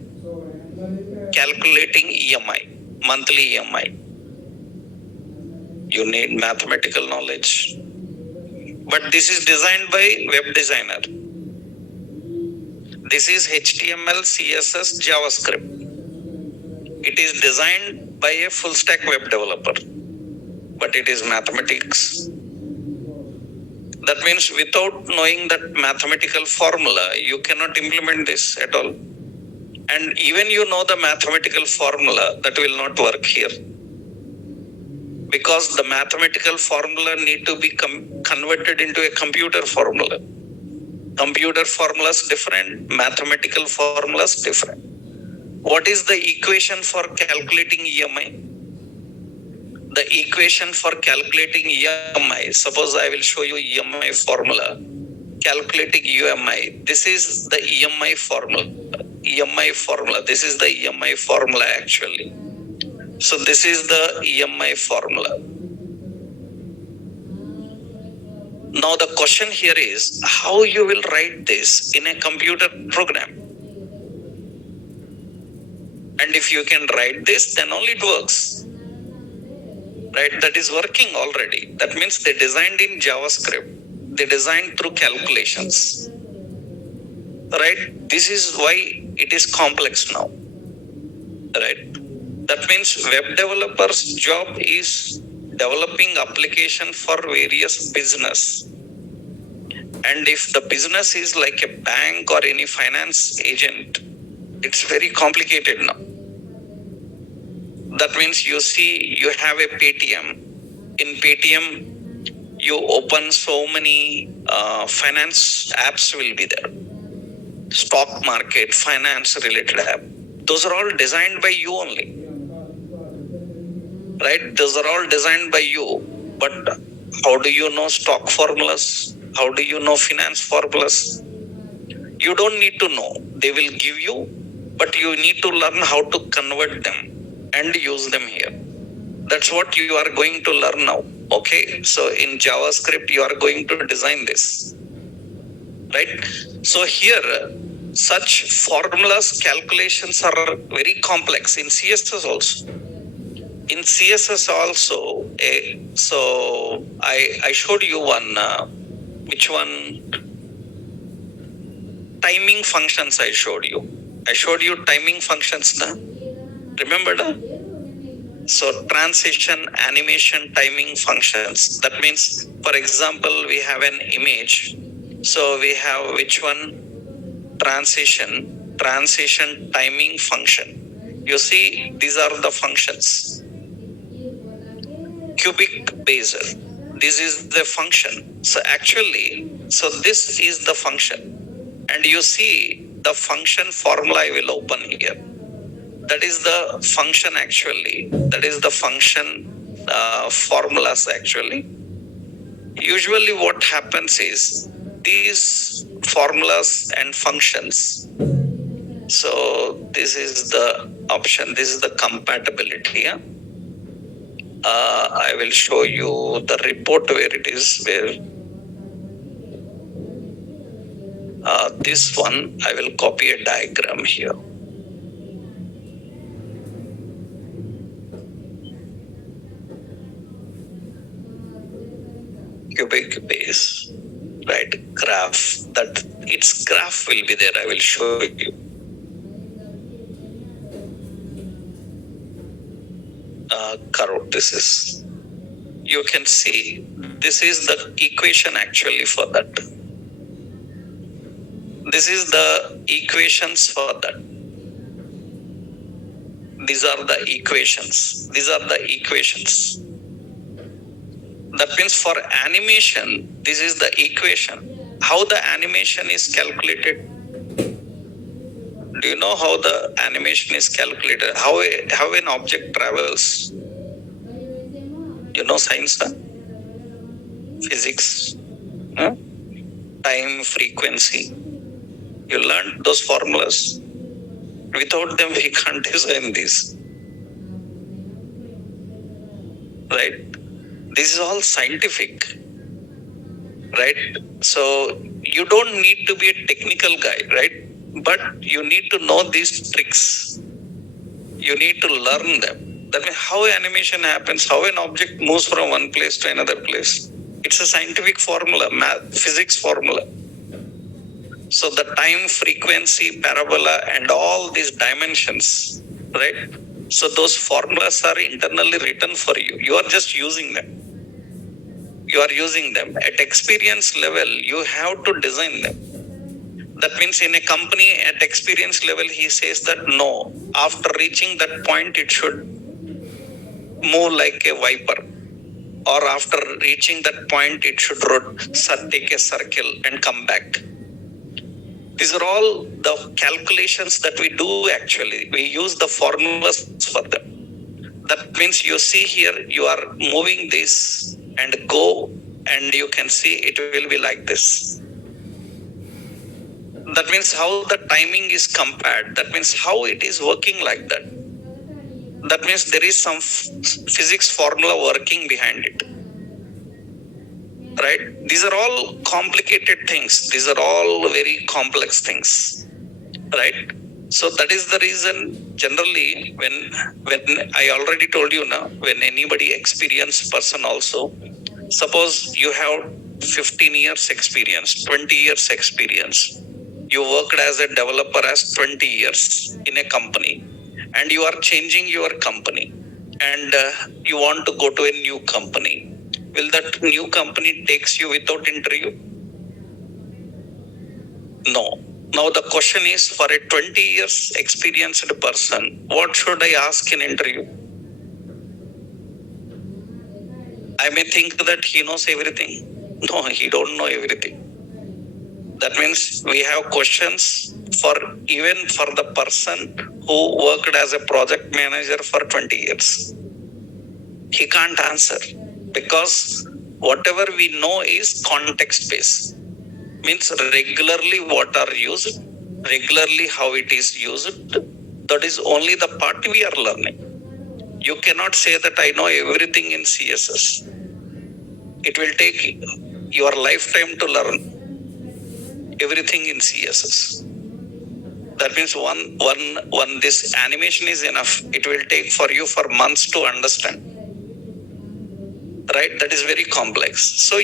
calculating EMI, monthly EMI? You need mathematical knowledge. But this is designed by web designer. This is HTML, CSS, JavaScript. It is designed by a full stack web developer, but it is mathematics. That means without knowing that mathematical formula, you cannot implement this at all. And even you know the mathematical formula, that will not work here. Because the mathematical formula need to be converted into a computer formula. Computer formulas different, mathematical formulas different. What is the equation for calculating EMI? The equation for calculating EMI, suppose I will show you EMI formula. Calculating UMI, this is the EMI formula. EMI formula, this is the EMI formula actually. So this is the EMI formula. Now the question here is how you will write this in a computer program. And if you can write this, then only it works. Right? That is working already. That means they designed in JavaScript. They designed through calculations. Right? This is why it is complex now. Right? That means web developers' job is developing application for various business. And if the business is like a bank or any finance agent, it's very complicated now. That means you see, you have a Paytm. In Paytm, you open so many finance apps will be there. Stock market, finance related app. Those are all designed by you only. Right? Those are all designed by you. But how do you know stock formulas? How do you know finance formulas? You don't need to know. They will give you, but you need to learn how to convert them and use them here. That's what you are going to learn now. Okay. So in JavaScript, you are going to design this. Right? So here, such formulas, calculations are very complex in CSS also. In CSS also, so I showed you one, which one? Timing functions I showed you. I showed you timing functions now. Remember that? So transition, animation, timing functions. That means, for example, we have an image. So we have which one? Transition, timing function. You see, these are the functions. Cubic bezier. This is the function. So actually, so this is the function. And you see the function formula I will open here. That is the function actually. That is the function formulas actually. Usually what happens is these formulas and functions. So this is the option. This is the compatibility. Yeah? I will show you the report where it is, where this one, I will copy a diagram here. Cubic base, right? Graph, that its graph will be there. I will show you. Curve, this is, you can see, this is the equation actually for that. This is the equations for that. These are the equations. These are the equations. That means for animation, this is the equation. How the animation is calculated? Do you know how the animation is calculated? How an object travels? You know science, huh? Physics, huh? Time, frequency. You learned those formulas. Without them, we can't design this. Right? This is all scientific. Right? So you don't need to be a technical guy, right? But you need to know these tricks. You need to learn them. That means how animation happens, how an object moves from one place to another place. It's a scientific formula, physics formula. So the time, frequency, parabola, and all these dimensions, right? So those formulas are internally written for you. You are just using them. You are using them. At experience level, you have to design them. That means in a company at experience level, he says that no, after reaching that point, it should move like a viper. Or after reaching that point, it should take a circle and come back. These are all the calculations that we do actually. We use the formulas for them. That means you see here, you are moving this and go, and you can see it will be like this. That means how the timing is compared. That means how it is working like that. That means there is some physics formula working behind it. Right? These are all complicated things. These are all very complex things. Right? So that is the reason generally when I already told you now, when anybody experienced person also, suppose you have 15 years experience, 20 years experience, you worked as a developer as 20 years in a company, and you are changing your company, and you want to go to a new company. Will that new company takes you without interview? No. Now the question is, for a 20 years experienced person, what should I ask in interview? I may think that he knows everything. No, he don't know everything. That means we have questions for even for the person who worked as a project manager for 20 years. He can't answer because whatever we know is context based. Means regularly what are used, regularly how it is used. That is only the part we are learning. You cannot say that I know everything in CSS. It will take your lifetime to learn everything in CSS. That means one this animation is enough. It will take for you for months to understand. Right? That is very complex. So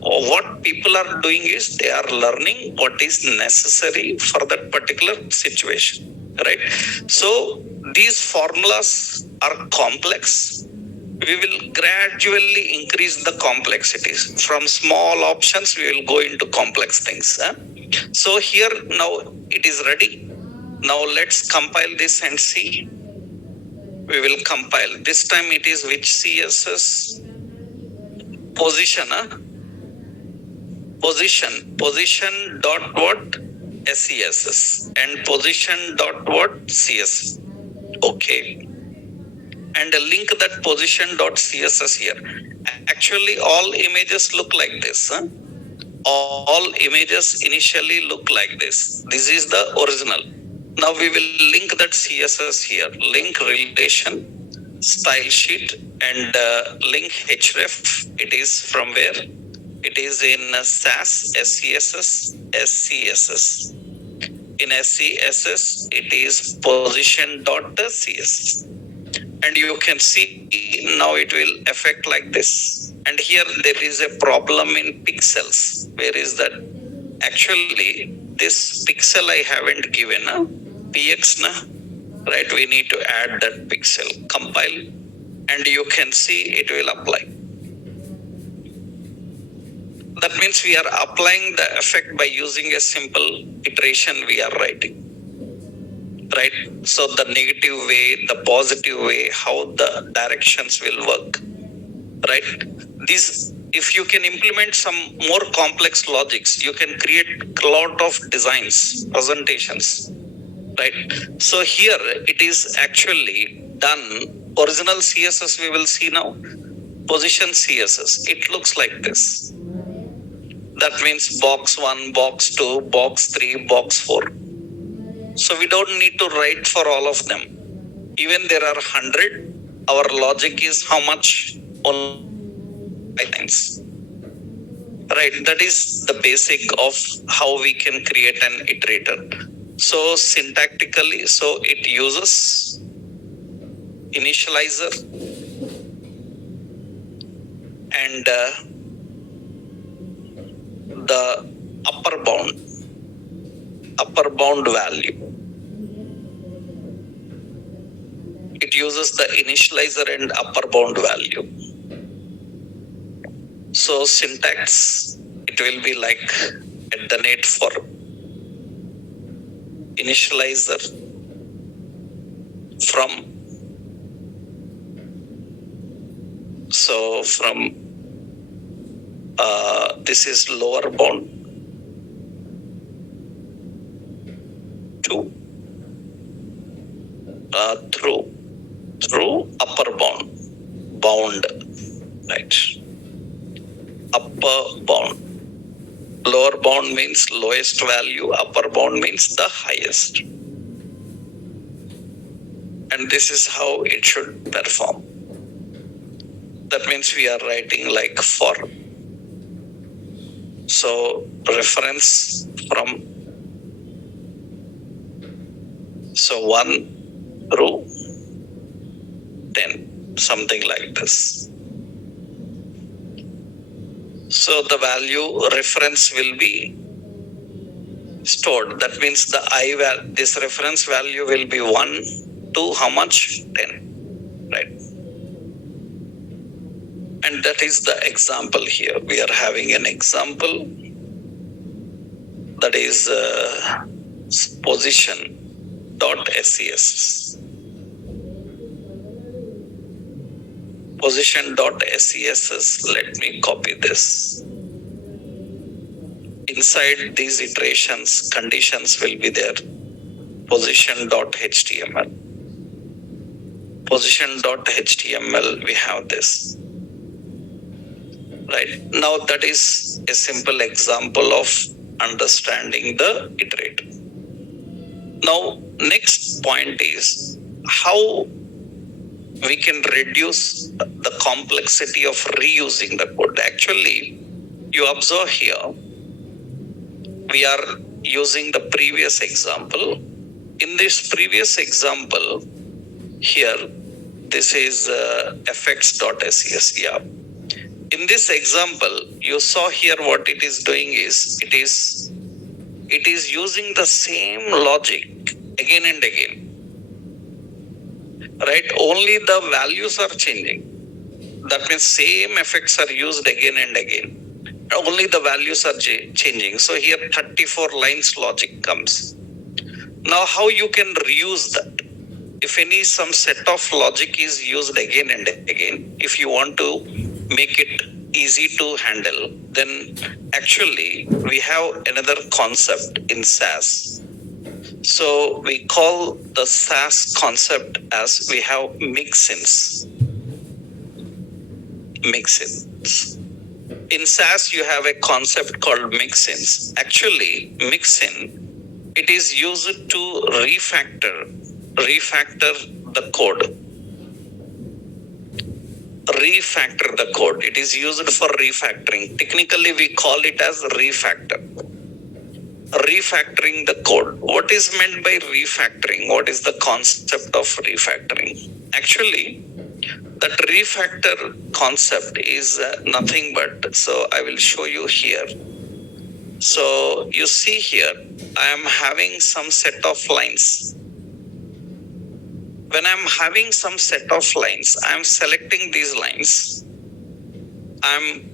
what people are doing is they are learning what is necessary for that particular situation. Right? So these formulas are complex. We will gradually increase the complexities. From small options, we will go into complex things. So here now it is ready. Now let's compile this and see. We will compile. This time it is which CSS? Position, position dot what? SCSS and position dot what? CS. Okay. And link that position dot CSS here. Actually, all images look like this. All images initially look like this. This is the original. Now we will link that CSS here. Link relation, style sheet, and link href. It is from where? It is in Sass, SCSS, SCSS. In SCSS, it is position.css. And you can see now it will affect like this. And here there is a problem in pixels. Where is that? Actually, this pixel I haven't given px na. Right, we need to add that pixel. Compile, and you can see it will apply. That means we are applying the effect by using a simple iteration we are writing. Right? So the negative way, the positive way, how the directions will work. Right? This, if you can implement some more complex logics, you can create a lot of designs, presentations. Right? So here it is actually done. Original CSS we will see now. Position CSS. It looks like this. That means box 1, box 2, box 3, box 4. So we don't need to write for all of them. Even there are 100, our logic is how much? Only 5 lines. Right, that is the basic of how we can create an iterator. So syntactically, so it uses initializer and the upper bound value. It uses the initializer and upper bound value. So syntax, it will be like at the net for initializer from this is lower bound to through upper bound, right? Upper bound. Lower bound means lowest value, upper bound means the highest. And this is how it should perform. That means we are writing like for. So reference from 1 through 10, something like this. So the value reference will be stored. That means this reference value will be 1 to how much? 10, right? And that is the example here. We are having an example that is position.sess. Position.sess. Let me copy this. Inside these iterations, conditions will be there. Position.html. Position.html, we have this. Right. Now that is a simple example of understanding the iterator. Now, next point is how we can reduce the complexity of reusing the code. Actually, you observe here, we are using the previous example. In this previous example, here, this is effects.ses. Yeah. In this example, you saw here what it is doing is, it is using the same logic again and again. Right? Only the values are changing. That means same effects are used again and again. Only the values are changing. So here 34 lines logic comes. Now how you can reuse that? If some set of logic is used again and again, if you want to make it easy to handle, then actually we have another concept in Sass. So we call the Sass concept as we have mixins. In Sass, you have a concept called mixins. Actually, mixin, it is used to refactor the code. Refactor the code. It is used for refactoring. Technically, we call it as refactor. Refactoring the code. What is meant by refactoring? What is the concept of refactoring? Actually, that refactor concept is nothing but, so I will show you here. So you see here, I am having some set of lines. When I'm having some set of lines, I'm selecting these lines. I'm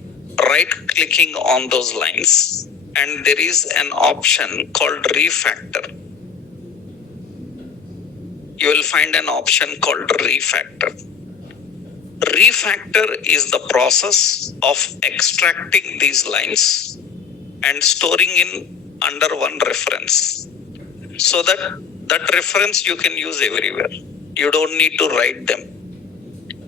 right-clicking on those lines, and there is an option called refactor. You will find an option called refactor. Refactor is the process of extracting these lines and storing in under one reference, so that reference you can use everywhere. You don't need to write them.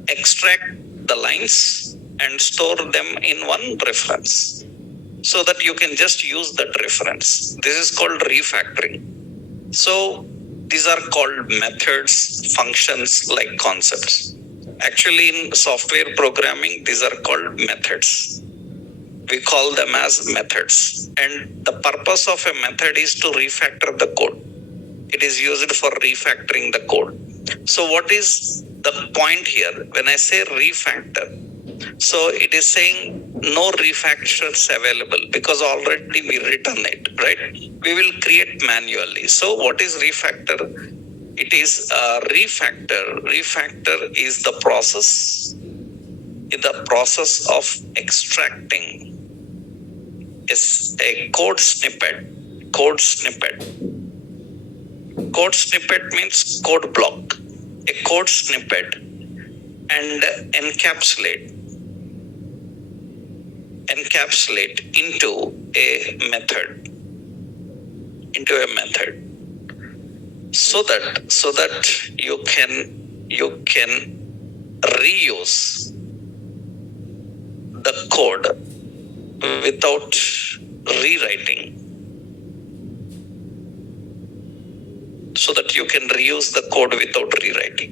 Extract the lines and store them in one reference, so that you can just use that reference. This is called refactoring. So these are called methods, functions, like concepts. Actually, in software programming, these are called methods. We call them as methods. And the purpose of a method is to refactor the code. It is used for refactoring the code. So what is the point here, when I say refactor, so it is saying no refactors available because already we written it, right? We will create manually. So what is refactor? It is a refactor. Refactor is the process of extracting is a code snippet. Code snippet. Code snippet means code block. A code snippet and encapsulate into a method so that you can reuse the code without rewriting,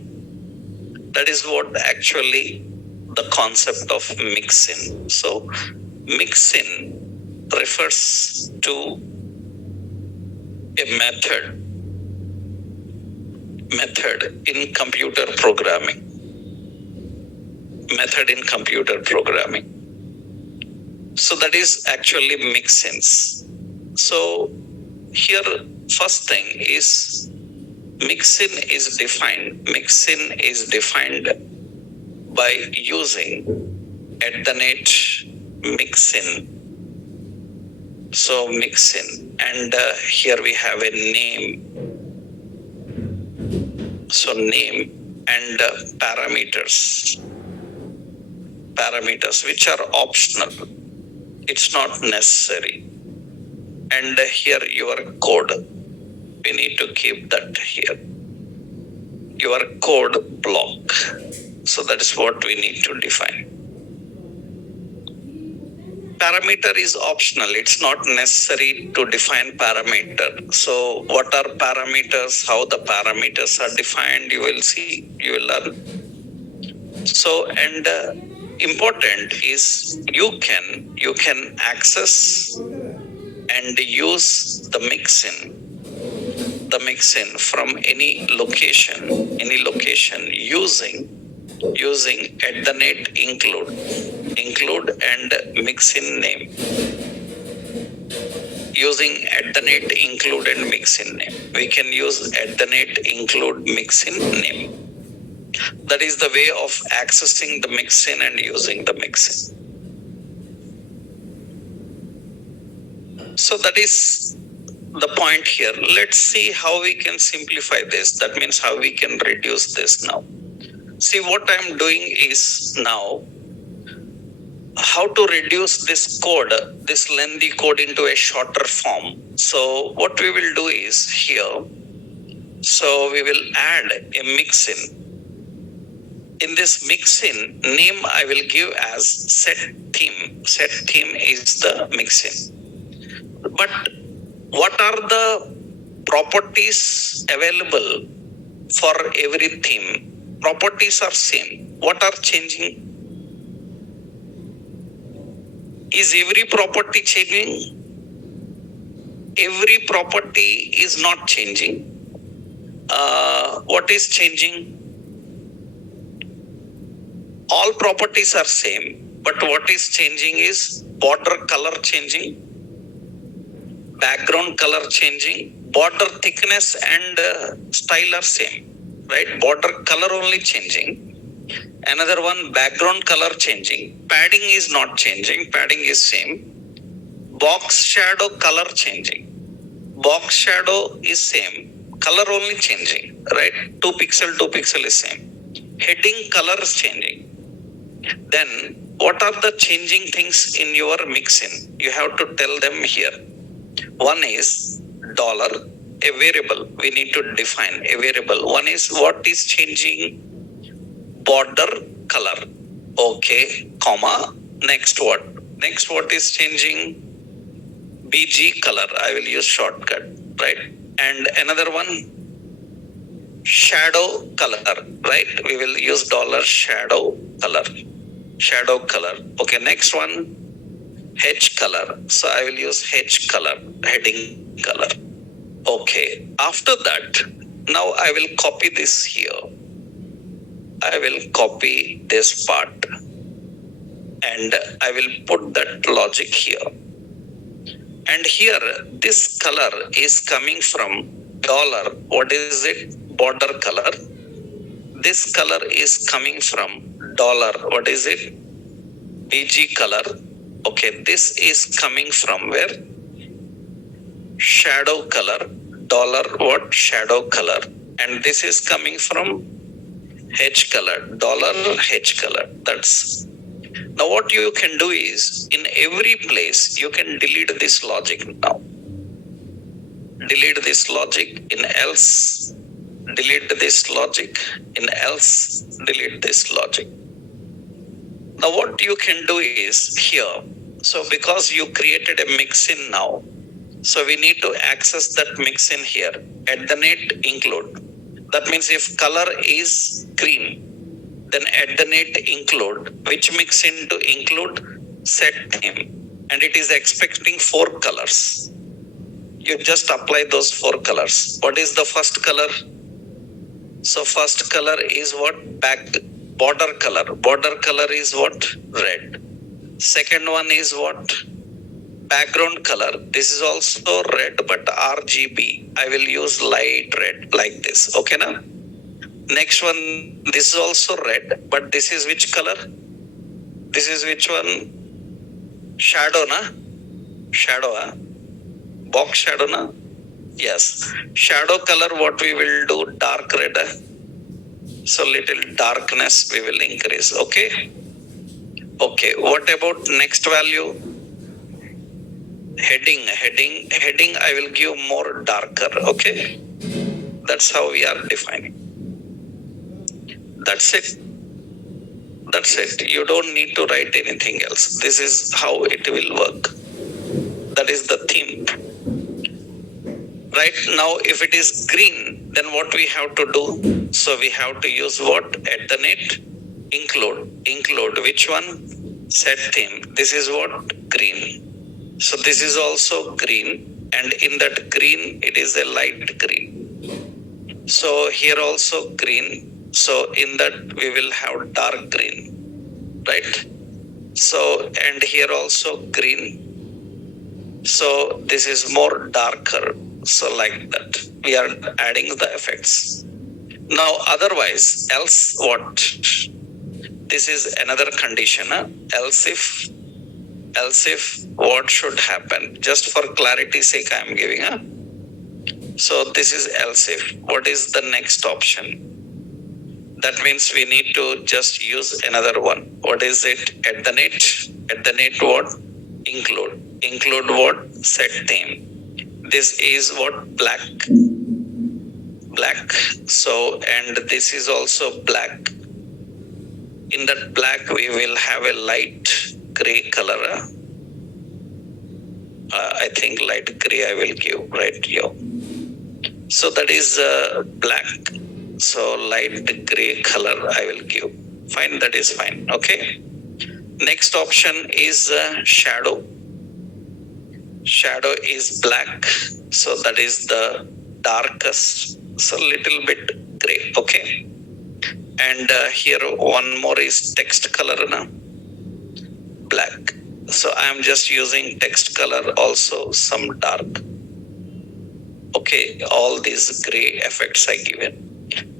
that is what actually the concept of mix-in. So mix-in refers to a method in computer programming. So that is actually mix-ins. So here first thing is mix-in is defined by using @mix-in. So mix-in, and here we have a name. So name and parameters which are optional. It's not necessary. And here your code. We need to keep that here. Your code block. So that is what we need to define. Parameter is optional. It's not necessary to define parameter. So what are parameters? How the parameters are defined? You will see. You will learn. So and important is you can access and use the mix-in from any location using @include and mix-in name. Using @include and mix-in name. We can use @include mix-in name. That is the way of accessing the mix-in and using the mix-in. So that is the point here. Let's see how we can simplify this. That means how we can reduce this now. See, what I'm doing is now how to reduce this code, this lengthy code, into a shorter form. So what we will do is here, so we will add a mix-in. In this mix-in name, I will give as set theme. Set theme is the mix-in. But what are the properties available for every theme? Properties are same. What are changing? Is every property changing? Every property is not changing. What is changing? All properties are same, but what is changing is border color changing, background color changing, border thickness and style are same, right? Border color only changing. Another one, background color changing. Padding is not changing. Padding is same. Box shadow color changing. Box shadow is same. Color only changing, right? 2 pixel is same. Heading color is changing. Then what are the changing things in your mix-in? You have to tell them here. One is dollar, a variable. We need to define a variable. One is what is changing? Border color. Okay, comma. Next what? Next what is changing? BG color. I will use shortcut, right? And another one, shadow color, right? We will use dollar shadow color. Shadow color. Okay, next one, H color. So I will use H color, heading color. Okay, after that, now I will copy this here. I will copy this part and I will put that logic here. And here, this color is coming from dollar. What is it? Border color. This color is coming from dollar. What is it? DG color. Okay, this is coming from where? Shadow color. Dollar what? Shadow color. And this is coming from H color. Dollar H color. That's now what you can do is in every place you can delete this logic now. Delete this logic in else. Delete this logic in else. Delete this logic. Now what you can do is here. So because you created a mixin now, so we need to access that mixin here. At the net include. That means if color is green, then at the net include. Which mixin to include? Set theme. And it is expecting 4 colors. You just apply those 4 colors. What is the first color? So first color is what? Back border color. Border color is what? Red. Second one is what? Background color. This is also red but RGB. I will use light red like this. Okay now? Next one, this is also red, but this is which color? This is which one? Shadow na? Shadow, box shadow na? Yes. Shadow color what we will do? Dark red. So little darkness we will increase. Okay. Okay. What about next value? Heading. I will give more darker. Okay. That's how we are defining. That's it. That's it. You don't need to write anything else. This is how it will work. That is the theme. Right now, if it is green, then what we have to do? So we have to use what? At the net? Include. Include which one? Set theme. This is what? Green. So this is also green. And in that green, it is a light green. So here also green. So in that we will have dark green. Right? So, and here also green. So this is more darker. So like that, we are adding the effects. Now otherwise, else what? This is another condition. Else if what should happen? Just for clarity's sake, I am giving. So this is else if. What is the next option? That means we need to just use another one. What is it? At the net? At the net what? Include. Include what? Set theme. This is what? Black. Black. So, and this is also black. In that black, we will have a light gray color. I think light gray I will give right here. So that is black. So light gray color I will give. Fine, that is fine. Okay. Next option is shadow. Shadow is black. So that is the darkest. So little bit gray. Okay. And here one more is text color now. Black. So I am just using text color also some dark. Okay. All these gray effects I given.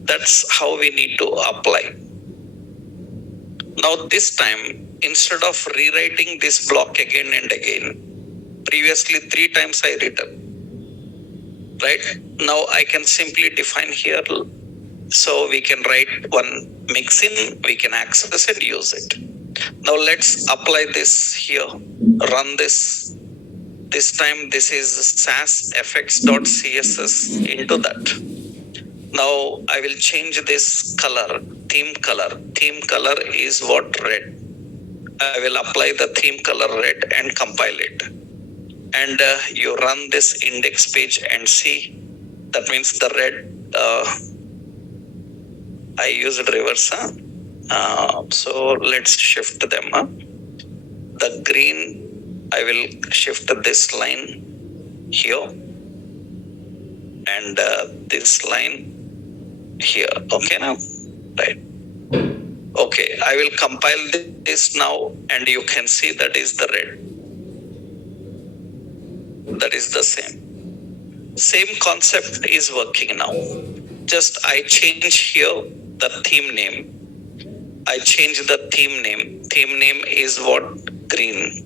That's how we need to apply. Now this time, instead of rewriting this block again and again, previously 3 times I written, right? Now I can simply define here. So we can write one mixin, we can access and use it. Now let's apply this here, run this. This time this is Sass effects.css into that. Now I will change this color, theme color. Theme color is what? Red. I will apply the theme color red and compile it. And you run this index page and see. That means the red, I used reverse. So let's shift them. The green, I will shift this line here. And this line here. Okay now? Right. Okay, I will compile this now, and you can see that is the red. That is the same. Same concept is working now. Just I change here the theme name. I change the theme name. Theme name is what? Green.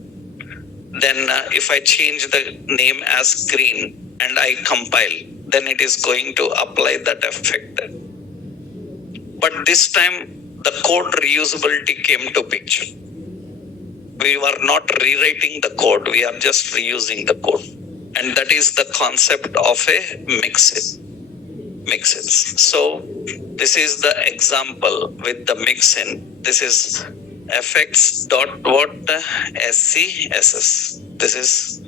Then if I change the name as green and I compile, then it is going to apply that effect. But this time the code reusability came to picture. We were not rewriting the code, we are just reusing the code. And that is the concept of a mixins. So this is the example with the mixin. This is effects dot what scss. This is,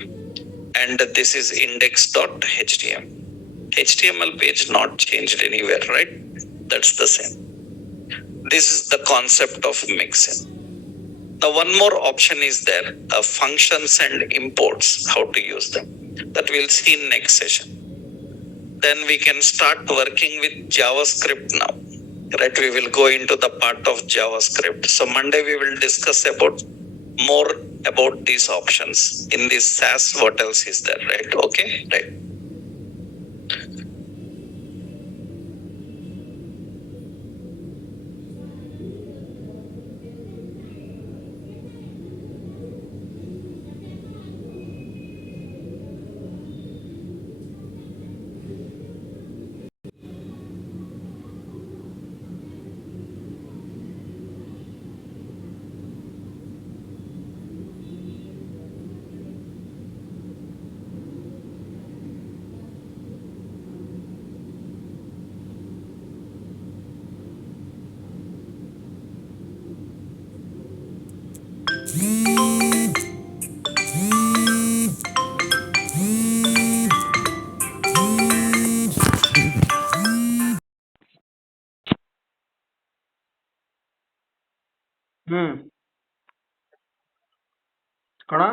and this is index dot html. HTML page not changed anywhere, right? That's the same. This is the concept of mixin. Now one more option is there, functions and imports, how to use them. That we'll see in next session. Then we can start working with JavaScript now. Right, we will go into the part of JavaScript. So Monday we will discuss about more about these options. In this Sass, what else is there, right? Okay, right. कणा